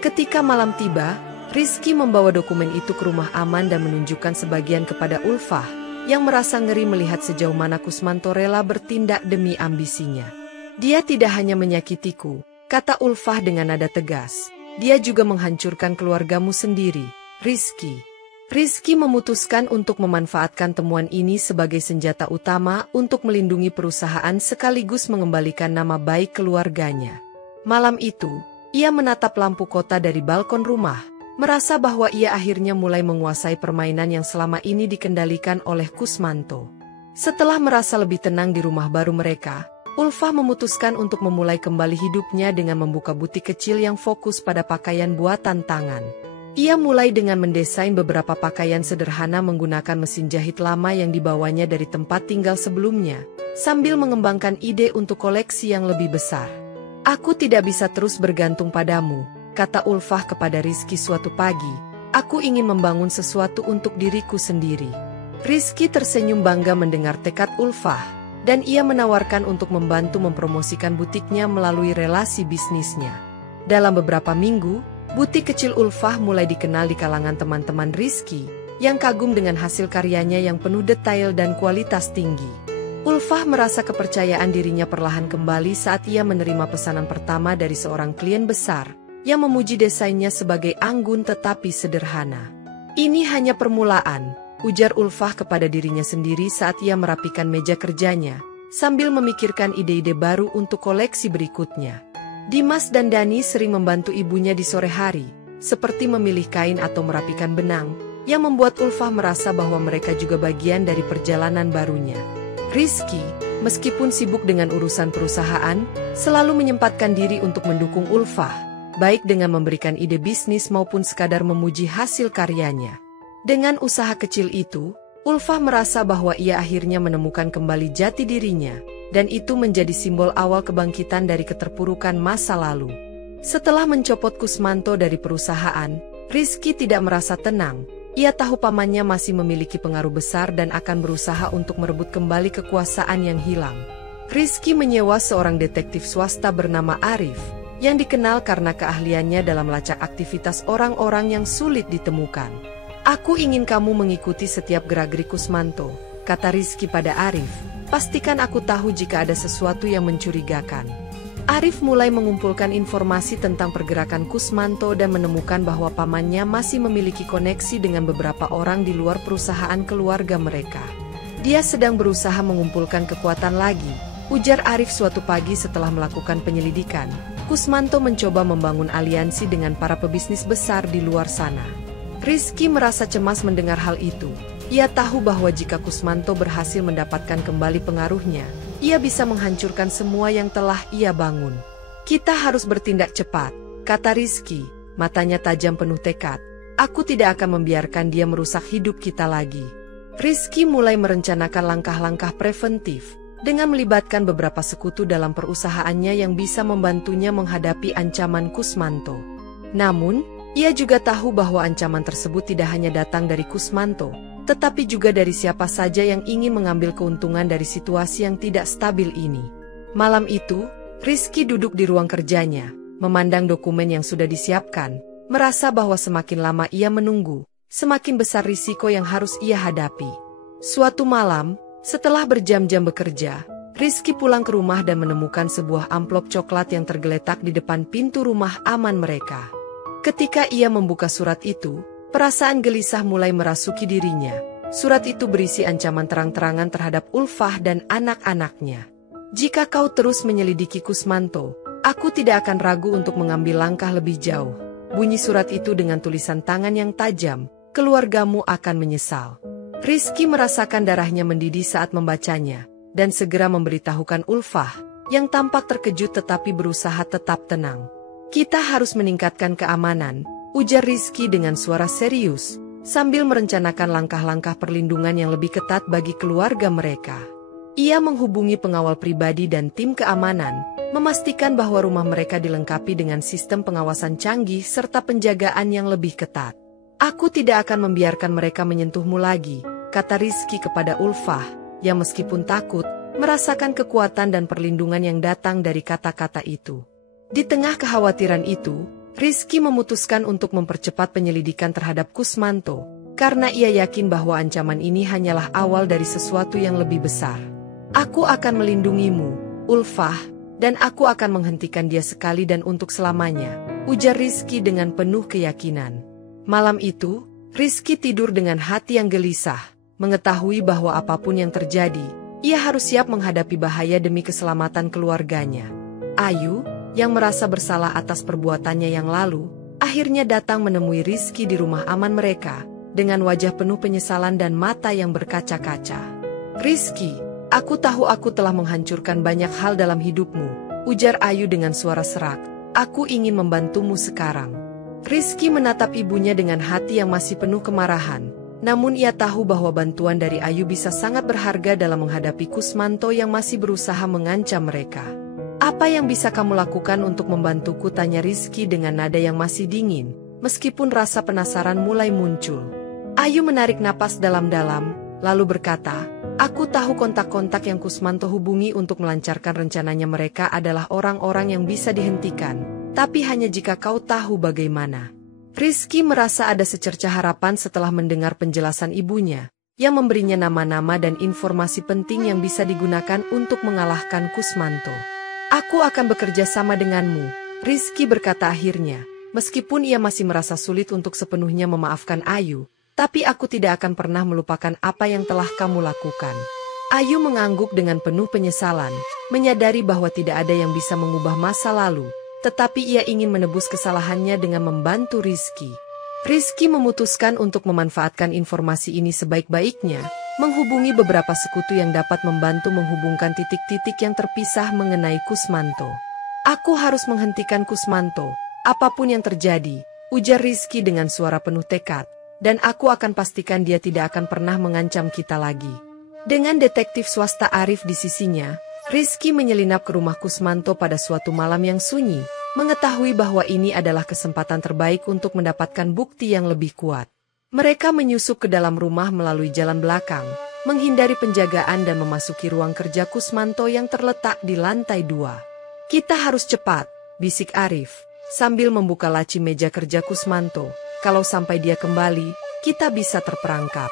Ketika malam tiba, Rizky membawa dokumen itu ke rumah aman dan menunjukkan sebagian kepada Ulfah, yang merasa ngeri melihat sejauh mana Kusmanto rela bertindak demi ambisinya. Dia tidak hanya menyakitiku, kata Ulfah dengan nada tegas. Dia juga menghancurkan keluargamu sendiri, Rizky. Rizky memutuskan untuk memanfaatkan temuan ini sebagai senjata utama untuk melindungi perusahaan sekaligus mengembalikan nama baik keluarganya. Malam itu, ia menatap lampu kota dari balkon rumah, merasa bahwa ia akhirnya mulai menguasai permainan yang selama ini dikendalikan oleh Kusmanto. Setelah merasa lebih tenang di rumah baru mereka, Ulfah memutuskan untuk memulai kembali hidupnya dengan membuka butik kecil yang fokus pada pakaian buatan tangan. Ia mulai dengan mendesain beberapa pakaian sederhana menggunakan mesin jahit lama yang dibawanya dari tempat tinggal sebelumnya, sambil mengembangkan ide untuk koleksi yang lebih besar. Aku tidak bisa terus bergantung padamu, kata Ulfah kepada Rizky suatu pagi. Aku ingin membangun sesuatu untuk diriku sendiri. Rizky tersenyum bangga mendengar tekad Ulfah, dan ia menawarkan untuk membantu mempromosikan butiknya melalui relasi bisnisnya. Dalam beberapa minggu, butik kecil Ulfah mulai dikenal di kalangan teman-teman Rizky, yang kagum dengan hasil karyanya yang penuh detail dan kualitas tinggi. Ulfah merasa kepercayaan dirinya perlahan kembali saat ia menerima pesanan pertama dari seorang klien besar, yang memuji desainnya sebagai anggun tetapi sederhana. Ini hanya permulaan, ujar Ulfah kepada dirinya sendiri saat ia merapikan meja kerjanya, sambil memikirkan ide-ide baru untuk koleksi berikutnya. Dimas dan Dani sering membantu ibunya di sore hari, seperti memilih kain atau merapikan benang, yang membuat Ulfah merasa bahwa mereka juga bagian dari perjalanan barunya. Rizky, meskipun sibuk dengan urusan perusahaan, selalu menyempatkan diri untuk mendukung Ulfah, baik dengan memberikan ide bisnis maupun sekadar memuji hasil karyanya. Dengan usaha kecil itu, Ulfah merasa bahwa ia akhirnya menemukan kembali jati dirinya, dan itu menjadi simbol awal kebangkitan dari keterpurukan masa lalu. Setelah mencopot Kusmanto dari perusahaan, Rizky tidak merasa tenang. Ia tahu pamannya masih memiliki pengaruh besar dan akan berusaha untuk merebut kembali kekuasaan yang hilang. Rizky menyewa seorang detektif swasta bernama Arif, yang dikenal karena keahliannya dalam melacak aktivitas orang-orang yang sulit ditemukan. Aku ingin kamu mengikuti setiap gerak-gerik Kusmanto, kata Rizky pada Arif. Pastikan aku tahu jika ada sesuatu yang mencurigakan. Arif mulai mengumpulkan informasi tentang pergerakan Kusmanto dan menemukan bahwa pamannya masih memiliki koneksi dengan beberapa orang di luar perusahaan keluarga mereka. Dia sedang berusaha mengumpulkan kekuatan lagi, ujar Arif suatu pagi setelah melakukan penyelidikan. Kusmanto mencoba membangun aliansi dengan para pebisnis besar di luar sana. Rizky merasa cemas mendengar hal itu. Ia tahu bahwa jika Kusmanto berhasil mendapatkan kembali pengaruhnya, ia bisa menghancurkan semua yang telah ia bangun. Kita harus bertindak cepat, kata Rizky, matanya tajam penuh tekad. Aku tidak akan membiarkan dia merusak hidup kita lagi. Rizky mulai merencanakan langkah-langkah preventif, dengan melibatkan beberapa sekutu dalam perusahaannya yang bisa membantunya menghadapi ancaman Kusmanto. Namun, ia juga tahu bahwa ancaman tersebut tidak hanya datang dari Kusmanto, tetapi juga dari siapa saja yang ingin mengambil keuntungan dari situasi yang tidak stabil ini. Malam itu, Rizky duduk di ruang kerjanya, memandang dokumen yang sudah disiapkan, merasa bahwa semakin lama ia menunggu, semakin besar risiko yang harus ia hadapi. Suatu malam, setelah berjam-jam bekerja, Rizky pulang ke rumah dan menemukan sebuah amplop coklat yang tergeletak di depan pintu rumah aman mereka. Ketika ia membuka surat itu, perasaan gelisah mulai merasuki dirinya. Surat itu berisi ancaman terang-terangan terhadap Ulfah dan anak-anaknya. Jika kau terus menyelidiki Kusmanto, aku tidak akan ragu untuk mengambil langkah lebih jauh. Bunyi surat itu dengan tulisan tangan yang tajam, keluargamu akan menyesal. Rizky merasakan darahnya mendidih saat membacanya, dan segera memberitahukan Ulfah, yang tampak terkejut tetapi berusaha tetap tenang. Kita harus meningkatkan keamanan, ujar Rizky dengan suara serius, sambil merencanakan langkah-langkah perlindungan yang lebih ketat bagi keluarga mereka. Ia menghubungi pengawal pribadi dan tim keamanan, memastikan bahwa rumah mereka dilengkapi dengan sistem pengawasan canggih serta penjagaan yang lebih ketat. Aku tidak akan membiarkan mereka menyentuhmu lagi, kata Rizky kepada Ulfah, yang meskipun takut, merasakan kekuatan dan perlindungan yang datang dari kata-kata itu. Di tengah kekhawatiran itu, Rizky memutuskan untuk mempercepat penyelidikan terhadap Kusmanto, karena ia yakin bahwa ancaman ini hanyalah awal dari sesuatu yang lebih besar. Aku akan melindungimu, Ulfah, dan aku akan menghentikan dia sekali dan untuk selamanya, ujar Rizky dengan penuh keyakinan. Malam itu, Rizky tidur dengan hati yang gelisah, mengetahui bahwa apapun yang terjadi, ia harus siap menghadapi bahaya demi keselamatan keluarganya. Ayu, yang merasa bersalah atas perbuatannya yang lalu, akhirnya datang menemui Rizky di rumah aman mereka, dengan wajah penuh penyesalan dan mata yang berkaca-kaca. Rizky, aku tahu aku telah menghancurkan banyak hal dalam hidupmu, ujar Ayu dengan suara serak. Aku ingin membantumu sekarang. Rizky menatap ibunya dengan hati yang masih penuh kemarahan, namun ia tahu bahwa bantuan dari Ayu bisa sangat berharga dalam menghadapi Kusmanto yang masih berusaha mengancam mereka. Apa yang bisa kamu lakukan untuk membantuku, tanya Rizky dengan nada yang masih dingin, meskipun rasa penasaran mulai muncul. Ayu menarik napas dalam-dalam, lalu berkata, aku tahu kontak-kontak yang Kusmanto hubungi untuk melancarkan rencananya mereka adalah orang-orang yang bisa dihentikan, tapi hanya jika kau tahu bagaimana. Rizky merasa ada secercah harapan setelah mendengar penjelasan ibunya, yang memberinya nama-nama dan informasi penting yang bisa digunakan untuk mengalahkan Kusmanto. Aku akan bekerja sama denganmu, Rizky berkata akhirnya, meskipun ia masih merasa sulit untuk sepenuhnya memaafkan Ayu, tapi aku tidak akan pernah melupakan apa yang telah kamu lakukan. Ayu mengangguk dengan penuh penyesalan, menyadari bahwa tidak ada yang bisa mengubah masa lalu, tetapi ia ingin menebus kesalahannya dengan membantu Rizky. Rizky memutuskan untuk memanfaatkan informasi ini sebaik-baiknya, menghubungi beberapa sekutu yang dapat membantu menghubungkan titik-titik yang terpisah mengenai Kusmanto. Aku harus menghentikan Kusmanto, apapun yang terjadi, ujar Rizky dengan suara penuh tekad, dan aku akan pastikan dia tidak akan pernah mengancam kita lagi. Dengan detektif swasta Arif di sisinya, Rizky menyelinap ke rumah Kusmanto pada suatu malam yang sunyi, mengetahui bahwa ini adalah kesempatan terbaik untuk mendapatkan bukti yang lebih kuat. Mereka menyusup ke dalam rumah melalui jalan belakang, menghindari penjagaan dan memasuki ruang kerja Kusmanto yang terletak di lantai 2. Kita harus cepat, bisik Arif, sambil membuka laci meja kerja Kusmanto. Kalau sampai dia kembali, kita bisa terperangkap.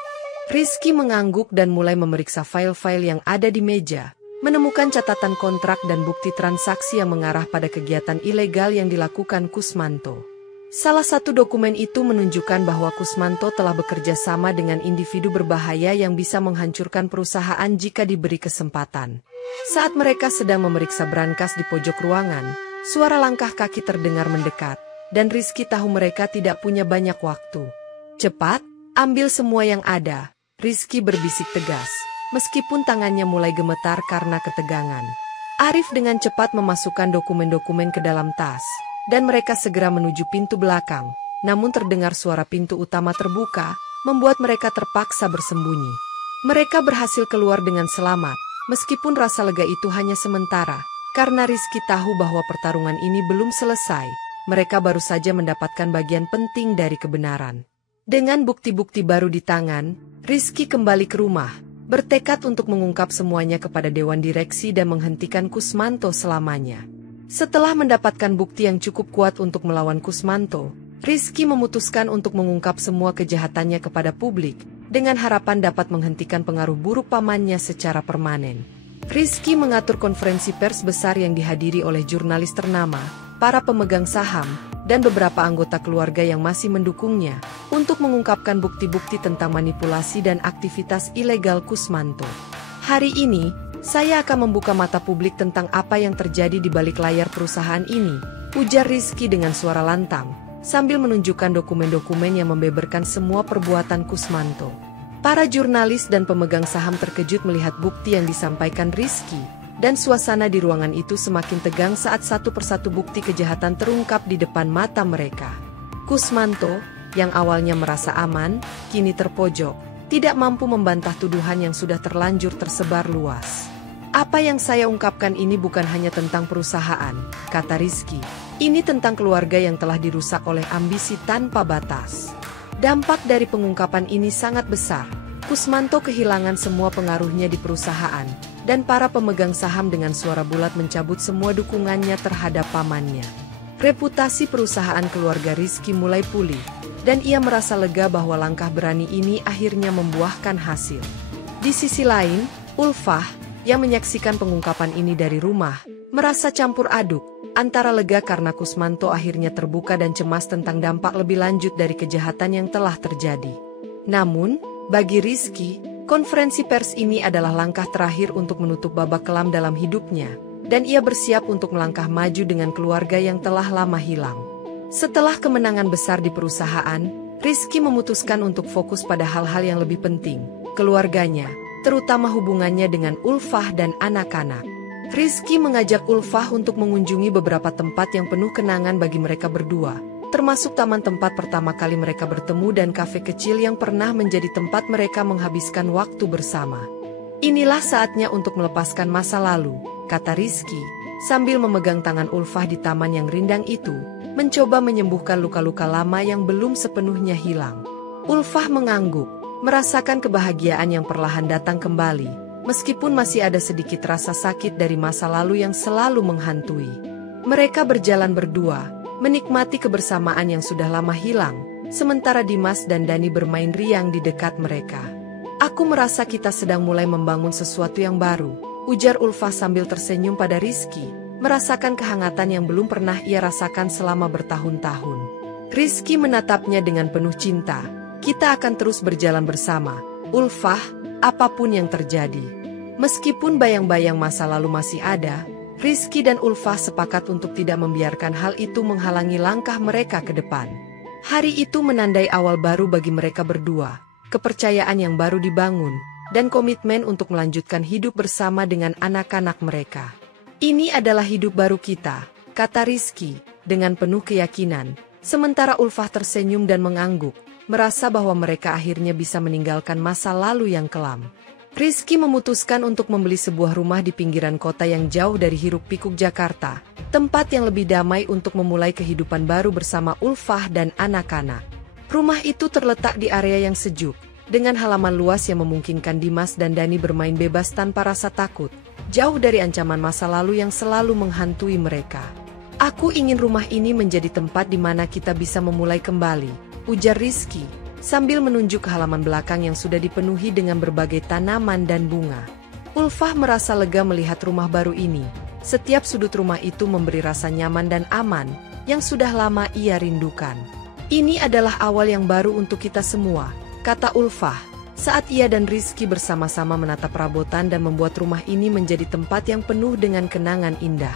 Rizky mengangguk dan mulai memeriksa file-file yang ada di meja, menemukan catatan kontrak dan bukti transaksi yang mengarah pada kegiatan ilegal yang dilakukan Kusmanto. Salah satu dokumen itu menunjukkan bahwa Kusmanto telah bekerja sama dengan individu berbahaya yang bisa menghancurkan perusahaan jika diberi kesempatan. Saat mereka sedang memeriksa brankas di pojok ruangan, suara langkah kaki terdengar mendekat, dan Rizky tahu mereka tidak punya banyak waktu. Cepat, ambil semua yang ada, Rizky berbisik tegas. Meskipun tangannya mulai gemetar karena ketegangan. Arif dengan cepat memasukkan dokumen-dokumen ke dalam tas, dan mereka segera menuju pintu belakang. Namun terdengar suara pintu utama terbuka, membuat mereka terpaksa bersembunyi. Mereka berhasil keluar dengan selamat, Meskipun rasa lega itu hanya sementara, karena Rizky tahu bahwa pertarungan ini belum selesai, mereka baru saja mendapatkan bagian penting dari kebenaran. Dengan bukti-bukti baru di tangan, Rizky kembali ke rumah, bertekad untuk mengungkap semuanya kepada Dewan Direksi dan menghentikan Kusmanto selamanya. Setelah mendapatkan bukti yang cukup kuat untuk melawan Kusmanto, Rizky memutuskan untuk mengungkap semua kejahatannya kepada publik, dengan harapan dapat menghentikan pengaruh buruk pamannya secara permanen. Rizky mengatur konferensi pers besar yang dihadiri oleh jurnalis ternama, para pemegang saham, dan beberapa anggota keluarga yang masih mendukungnya, untuk mengungkapkan bukti-bukti tentang manipulasi dan aktivitas ilegal Kusmanto. Hari ini, saya akan membuka mata publik tentang apa yang terjadi di balik layar perusahaan ini, ujar Rizky dengan suara lantang, sambil menunjukkan dokumen-dokumen yang membeberkan semua perbuatan Kusmanto. Para jurnalis dan pemegang saham terkejut melihat bukti yang disampaikan Rizky, dan suasana di ruangan itu semakin tegang saat satu persatu bukti kejahatan terungkap di depan mata mereka. Kusmanto, yang awalnya merasa aman, kini terpojok, tidak mampu membantah tuduhan yang sudah terlanjur tersebar luas. Apa yang saya ungkapkan ini bukan hanya tentang perusahaan, kata Rizky. Ini tentang keluarga yang telah dirusak oleh ambisi tanpa batas. Dampak dari pengungkapan ini sangat besar. Kusmanto kehilangan semua pengaruhnya di perusahaan, dan para pemegang saham dengan suara bulat mencabut semua dukungannya terhadap pamannya. Reputasi perusahaan keluarga Rizky mulai pulih, dan ia merasa lega bahwa langkah berani ini akhirnya membuahkan hasil. Di sisi lain, Ulfah, yang menyaksikan pengungkapan ini dari rumah, merasa campur aduk, antara lega karena Kusmanto akhirnya terbuka dan cemas tentang dampak lebih lanjut dari kejahatan yang telah terjadi. Namun, bagi Rizky, konferensi pers ini adalah langkah terakhir untuk menutup babak kelam dalam hidupnya, dan ia bersiap untuk melangkah maju dengan keluarga yang telah lama hilang. Setelah kemenangan besar di perusahaan, Rizky memutuskan untuk fokus pada hal-hal yang lebih penting, keluarganya, terutama hubungannya dengan Ulfah dan anak-anak. Rizky mengajak Ulfah untuk mengunjungi beberapa tempat yang penuh kenangan bagi mereka berdua, termasuk taman tempat pertama kali mereka bertemu dan kafe kecil yang pernah menjadi tempat mereka menghabiskan waktu bersama. Inilah saatnya untuk melepaskan masa lalu, kata Rizky, sambil memegang tangan Ulfah di taman yang rindang itu, mencoba menyembuhkan luka-luka lama yang belum sepenuhnya hilang. Ulfah mengangguk, merasakan kebahagiaan yang perlahan datang kembali, meskipun masih ada sedikit rasa sakit dari masa lalu yang selalu menghantui. Mereka berjalan berdua, menikmati kebersamaan yang sudah lama hilang, sementara Dimas dan Dani bermain riang di dekat mereka. Aku merasa kita sedang mulai membangun sesuatu yang baru, ujar Ulfah sambil tersenyum pada Rizky, merasakan kehangatan yang belum pernah ia rasakan selama bertahun-tahun. Rizky menatapnya dengan penuh cinta. Kita akan terus berjalan bersama, Ulfah, apapun yang terjadi. Meskipun bayang-bayang masa lalu masih ada, Rizky dan Ulfah sepakat untuk tidak membiarkan hal itu menghalangi langkah mereka ke depan. Hari itu menandai awal baru bagi mereka berdua, kepercayaan yang baru dibangun, dan komitmen untuk melanjutkan hidup bersama dengan anak-anak mereka. Ini adalah hidup baru kita, kata Rizky, dengan penuh keyakinan, sementara Ulfah tersenyum dan mengangguk, merasa bahwa mereka akhirnya bisa meninggalkan masa lalu yang kelam. Rizky memutuskan untuk membeli sebuah rumah di pinggiran kota yang jauh dari hiruk-pikuk Jakarta, tempat yang lebih damai untuk memulai kehidupan baru bersama Ulfah dan anak-anak. Rumah itu terletak di area yang sejuk, dengan halaman luas yang memungkinkan Dimas dan Dani bermain bebas tanpa rasa takut, jauh dari ancaman masa lalu yang selalu menghantui mereka. Aku ingin rumah ini menjadi tempat di mana kita bisa memulai kembali, ujar Rizky, sambil menunjuk ke halaman belakang yang sudah dipenuhi dengan berbagai tanaman dan bunga. Ulfah merasa lega melihat rumah baru ini. Setiap sudut rumah itu memberi rasa nyaman dan aman, yang sudah lama ia rindukan. Ini adalah awal yang baru untuk kita semua, kata Ulfah, saat ia dan Rizky bersama-sama menatap perabotan dan membuat rumah ini menjadi tempat yang penuh dengan kenangan indah.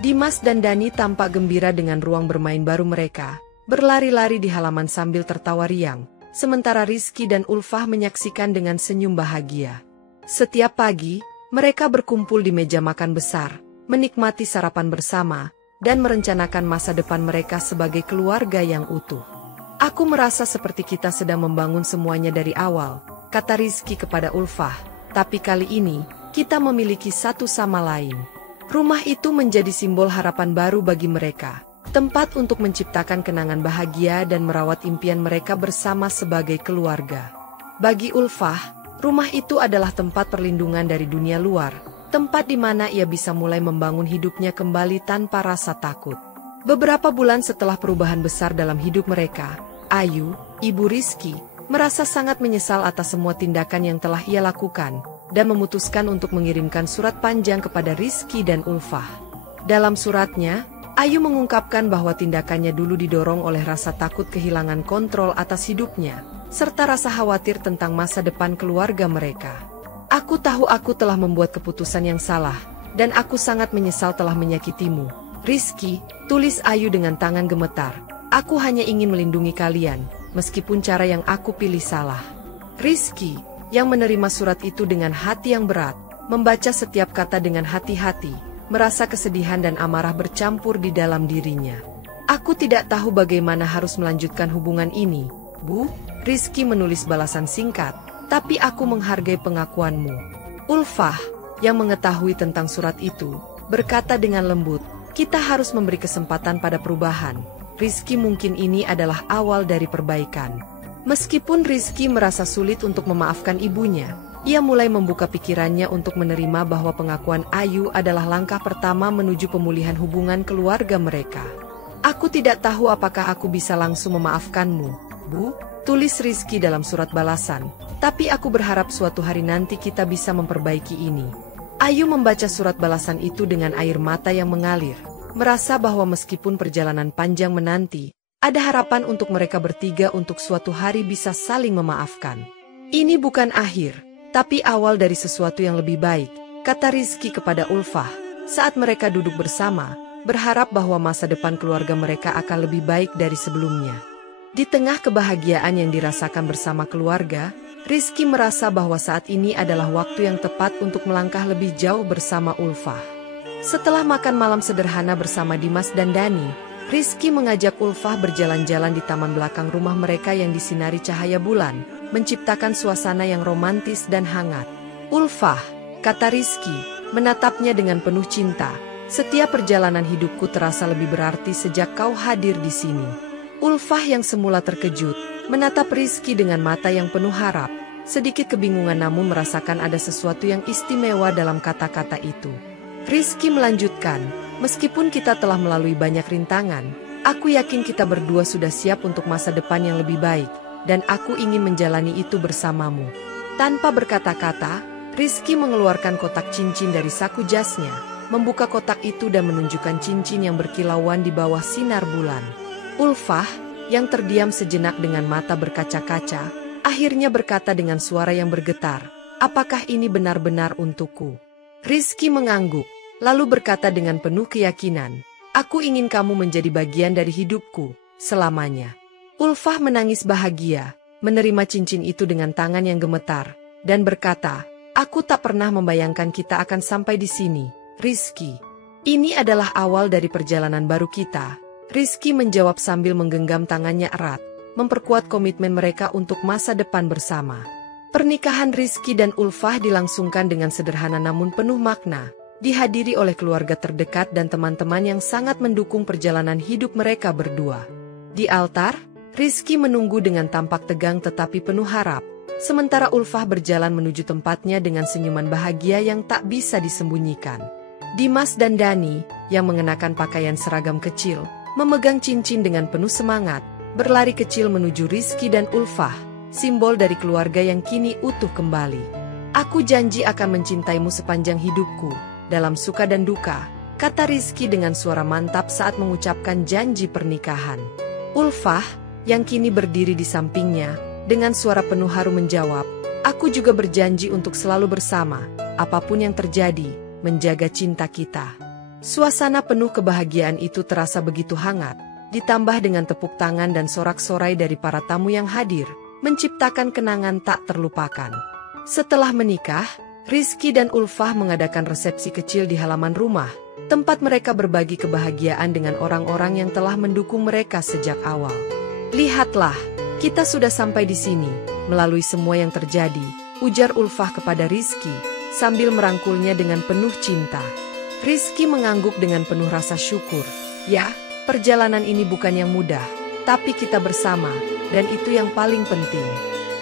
Dimas dan Dani tampak gembira dengan ruang bermain baru mereka, berlari-lari di halaman sambil tertawa riang, sementara Rizky dan Ulfah menyaksikan dengan senyum bahagia. Setiap pagi, mereka berkumpul di meja makan besar, menikmati sarapan bersama, dan merencanakan masa depan mereka sebagai keluarga yang utuh. Aku merasa seperti kita sedang membangun semuanya dari awal, kata Rizky kepada Ulfah, tapi kali ini, kita memiliki satu sama lain. Rumah itu menjadi simbol harapan baru bagi mereka, tempat untuk menciptakan kenangan bahagia dan merawat impian mereka bersama sebagai keluarga. Bagi Ulfah, rumah itu adalah tempat perlindungan dari dunia luar, tempat di mana ia bisa mulai membangun hidupnya kembali tanpa rasa takut. Beberapa bulan setelah perubahan besar dalam hidup mereka, Ayu, ibu Rizky, merasa sangat menyesal atas semua tindakan yang telah ia lakukan, dan memutuskan untuk mengirimkan surat panjang kepada Rizky dan Ulfah. Dalam suratnya, Ayu mengungkapkan bahwa tindakannya dulu didorong oleh rasa takut kehilangan kontrol atas hidupnya, serta rasa khawatir tentang masa depan keluarga mereka. Aku tahu aku telah membuat keputusan yang salah, dan aku sangat menyesal telah menyakitimu, Rizky, tulis Ayu dengan tangan gemetar. Aku hanya ingin melindungi kalian, meskipun cara yang aku pilih salah. Rizky, yang menerima surat itu dengan hati yang berat, membaca setiap kata dengan hati-hati, merasa kesedihan dan amarah bercampur di dalam dirinya. Aku tidak tahu bagaimana harus melanjutkan hubungan ini, Bu. Rizky menulis balasan singkat, tapi aku menghargai pengakuanmu. Ulfah, yang mengetahui tentang surat itu, berkata dengan lembut, kita harus memberi kesempatan pada perubahan. Rizky mungkin ini adalah awal dari perbaikan. Meskipun Rizky merasa sulit untuk memaafkan ibunya, ia mulai membuka pikirannya untuk menerima bahwa pengakuan Ayu adalah langkah pertama menuju pemulihan hubungan keluarga mereka. Aku tidak tahu apakah aku bisa langsung memaafkanmu, Bu, tulis Rizky dalam surat balasan, tapi aku berharap suatu hari nanti kita bisa memperbaiki ini. Ayu membaca surat balasan itu dengan air mata yang mengalir, merasa bahwa meskipun perjalanan panjang menanti, ada harapan untuk mereka bertiga untuk suatu hari bisa saling memaafkan. Ini bukan akhir, tapi awal dari sesuatu yang lebih baik, kata Rizky kepada Ulfah, saat mereka duduk bersama, berharap bahwa masa depan keluarga mereka akan lebih baik dari sebelumnya. Di tengah kebahagiaan yang dirasakan bersama keluarga, Rizky merasa bahwa saat ini adalah waktu yang tepat untuk melangkah lebih jauh bersama Ulfah. Setelah makan malam sederhana bersama Dimas dan Dani, Rizky mengajak Ulfah berjalan-jalan di taman belakang rumah mereka yang disinari cahaya bulan, menciptakan suasana yang romantis dan hangat. Ulfah, kata Rizky, menatapnya dengan penuh cinta, setiap perjalanan hidupku terasa lebih berarti sejak kau hadir di sini. Ulfah yang semula terkejut, menatap Rizky dengan mata yang penuh harap, sedikit kebingungan namun merasakan ada sesuatu yang istimewa dalam kata-kata itu. Rizky melanjutkan, meskipun kita telah melalui banyak rintangan, aku yakin kita berdua sudah siap untuk masa depan yang lebih baik, dan aku ingin menjalani itu bersamamu. Tanpa berkata-kata, Rizky mengeluarkan kotak cincin dari saku jasnya, membuka kotak itu dan menunjukkan cincin yang berkilauan di bawah sinar bulan. Ulfah, yang terdiam sejenak dengan mata berkaca-kaca, akhirnya berkata dengan suara yang bergetar, apakah ini benar-benar untukku? Rizky mengangguk, lalu berkata dengan penuh keyakinan, aku ingin kamu menjadi bagian dari hidupku, selamanya. Ulfah menangis bahagia, menerima cincin itu dengan tangan yang gemetar, dan berkata, aku tak pernah membayangkan kita akan sampai di sini, Rizky. Ini adalah awal dari perjalanan baru kita. Rizky menjawab sambil menggenggam tangannya erat, memperkuat komitmen mereka untuk masa depan bersama. Pernikahan Rizky dan Ulfah dilangsungkan dengan sederhana namun penuh makna, dihadiri oleh keluarga terdekat dan teman-teman yang sangat mendukung perjalanan hidup mereka berdua. Di altar, Rizky menunggu dengan tampak tegang tetapi penuh harap, sementara Ulfah berjalan menuju tempatnya dengan senyuman bahagia yang tak bisa disembunyikan. Dimas dan Dani, yang mengenakan pakaian seragam kecil, memegang cincin dengan penuh semangat, berlari kecil menuju Rizky dan Ulfah, simbol dari keluarga yang kini utuh kembali. Aku janji akan mencintaimu sepanjang hidupku, dalam suka dan duka, kata Rizky dengan suara mantap saat mengucapkan janji pernikahan. Ulfah, yang kini berdiri di sampingnya, dengan suara penuh haru menjawab, aku juga berjanji untuk selalu bersama, apapun yang terjadi, menjaga cinta kita. Suasana penuh kebahagiaan itu terasa begitu hangat, ditambah dengan tepuk tangan dan sorak-sorai dari para tamu yang hadir, menciptakan kenangan tak terlupakan. Setelah menikah, Rizky dan Ulfah mengadakan resepsi kecil di halaman rumah, tempat mereka berbagi kebahagiaan dengan orang-orang yang telah mendukung mereka sejak awal. Lihatlah, kita sudah sampai di sini, melalui semua yang terjadi, ujar Ulfah kepada Rizky, sambil merangkulnya dengan penuh cinta. Rizky mengangguk dengan penuh rasa syukur. Ya, perjalanan ini bukan yang mudah, tapi kita bersama, dan itu yang paling penting.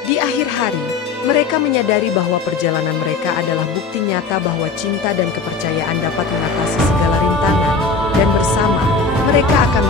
Di akhir hari, mereka menyadari bahwa perjalanan mereka adalah bukti nyata bahwa cinta dan kepercayaan dapat mengatasi segala rintangan, dan bersama, mereka akan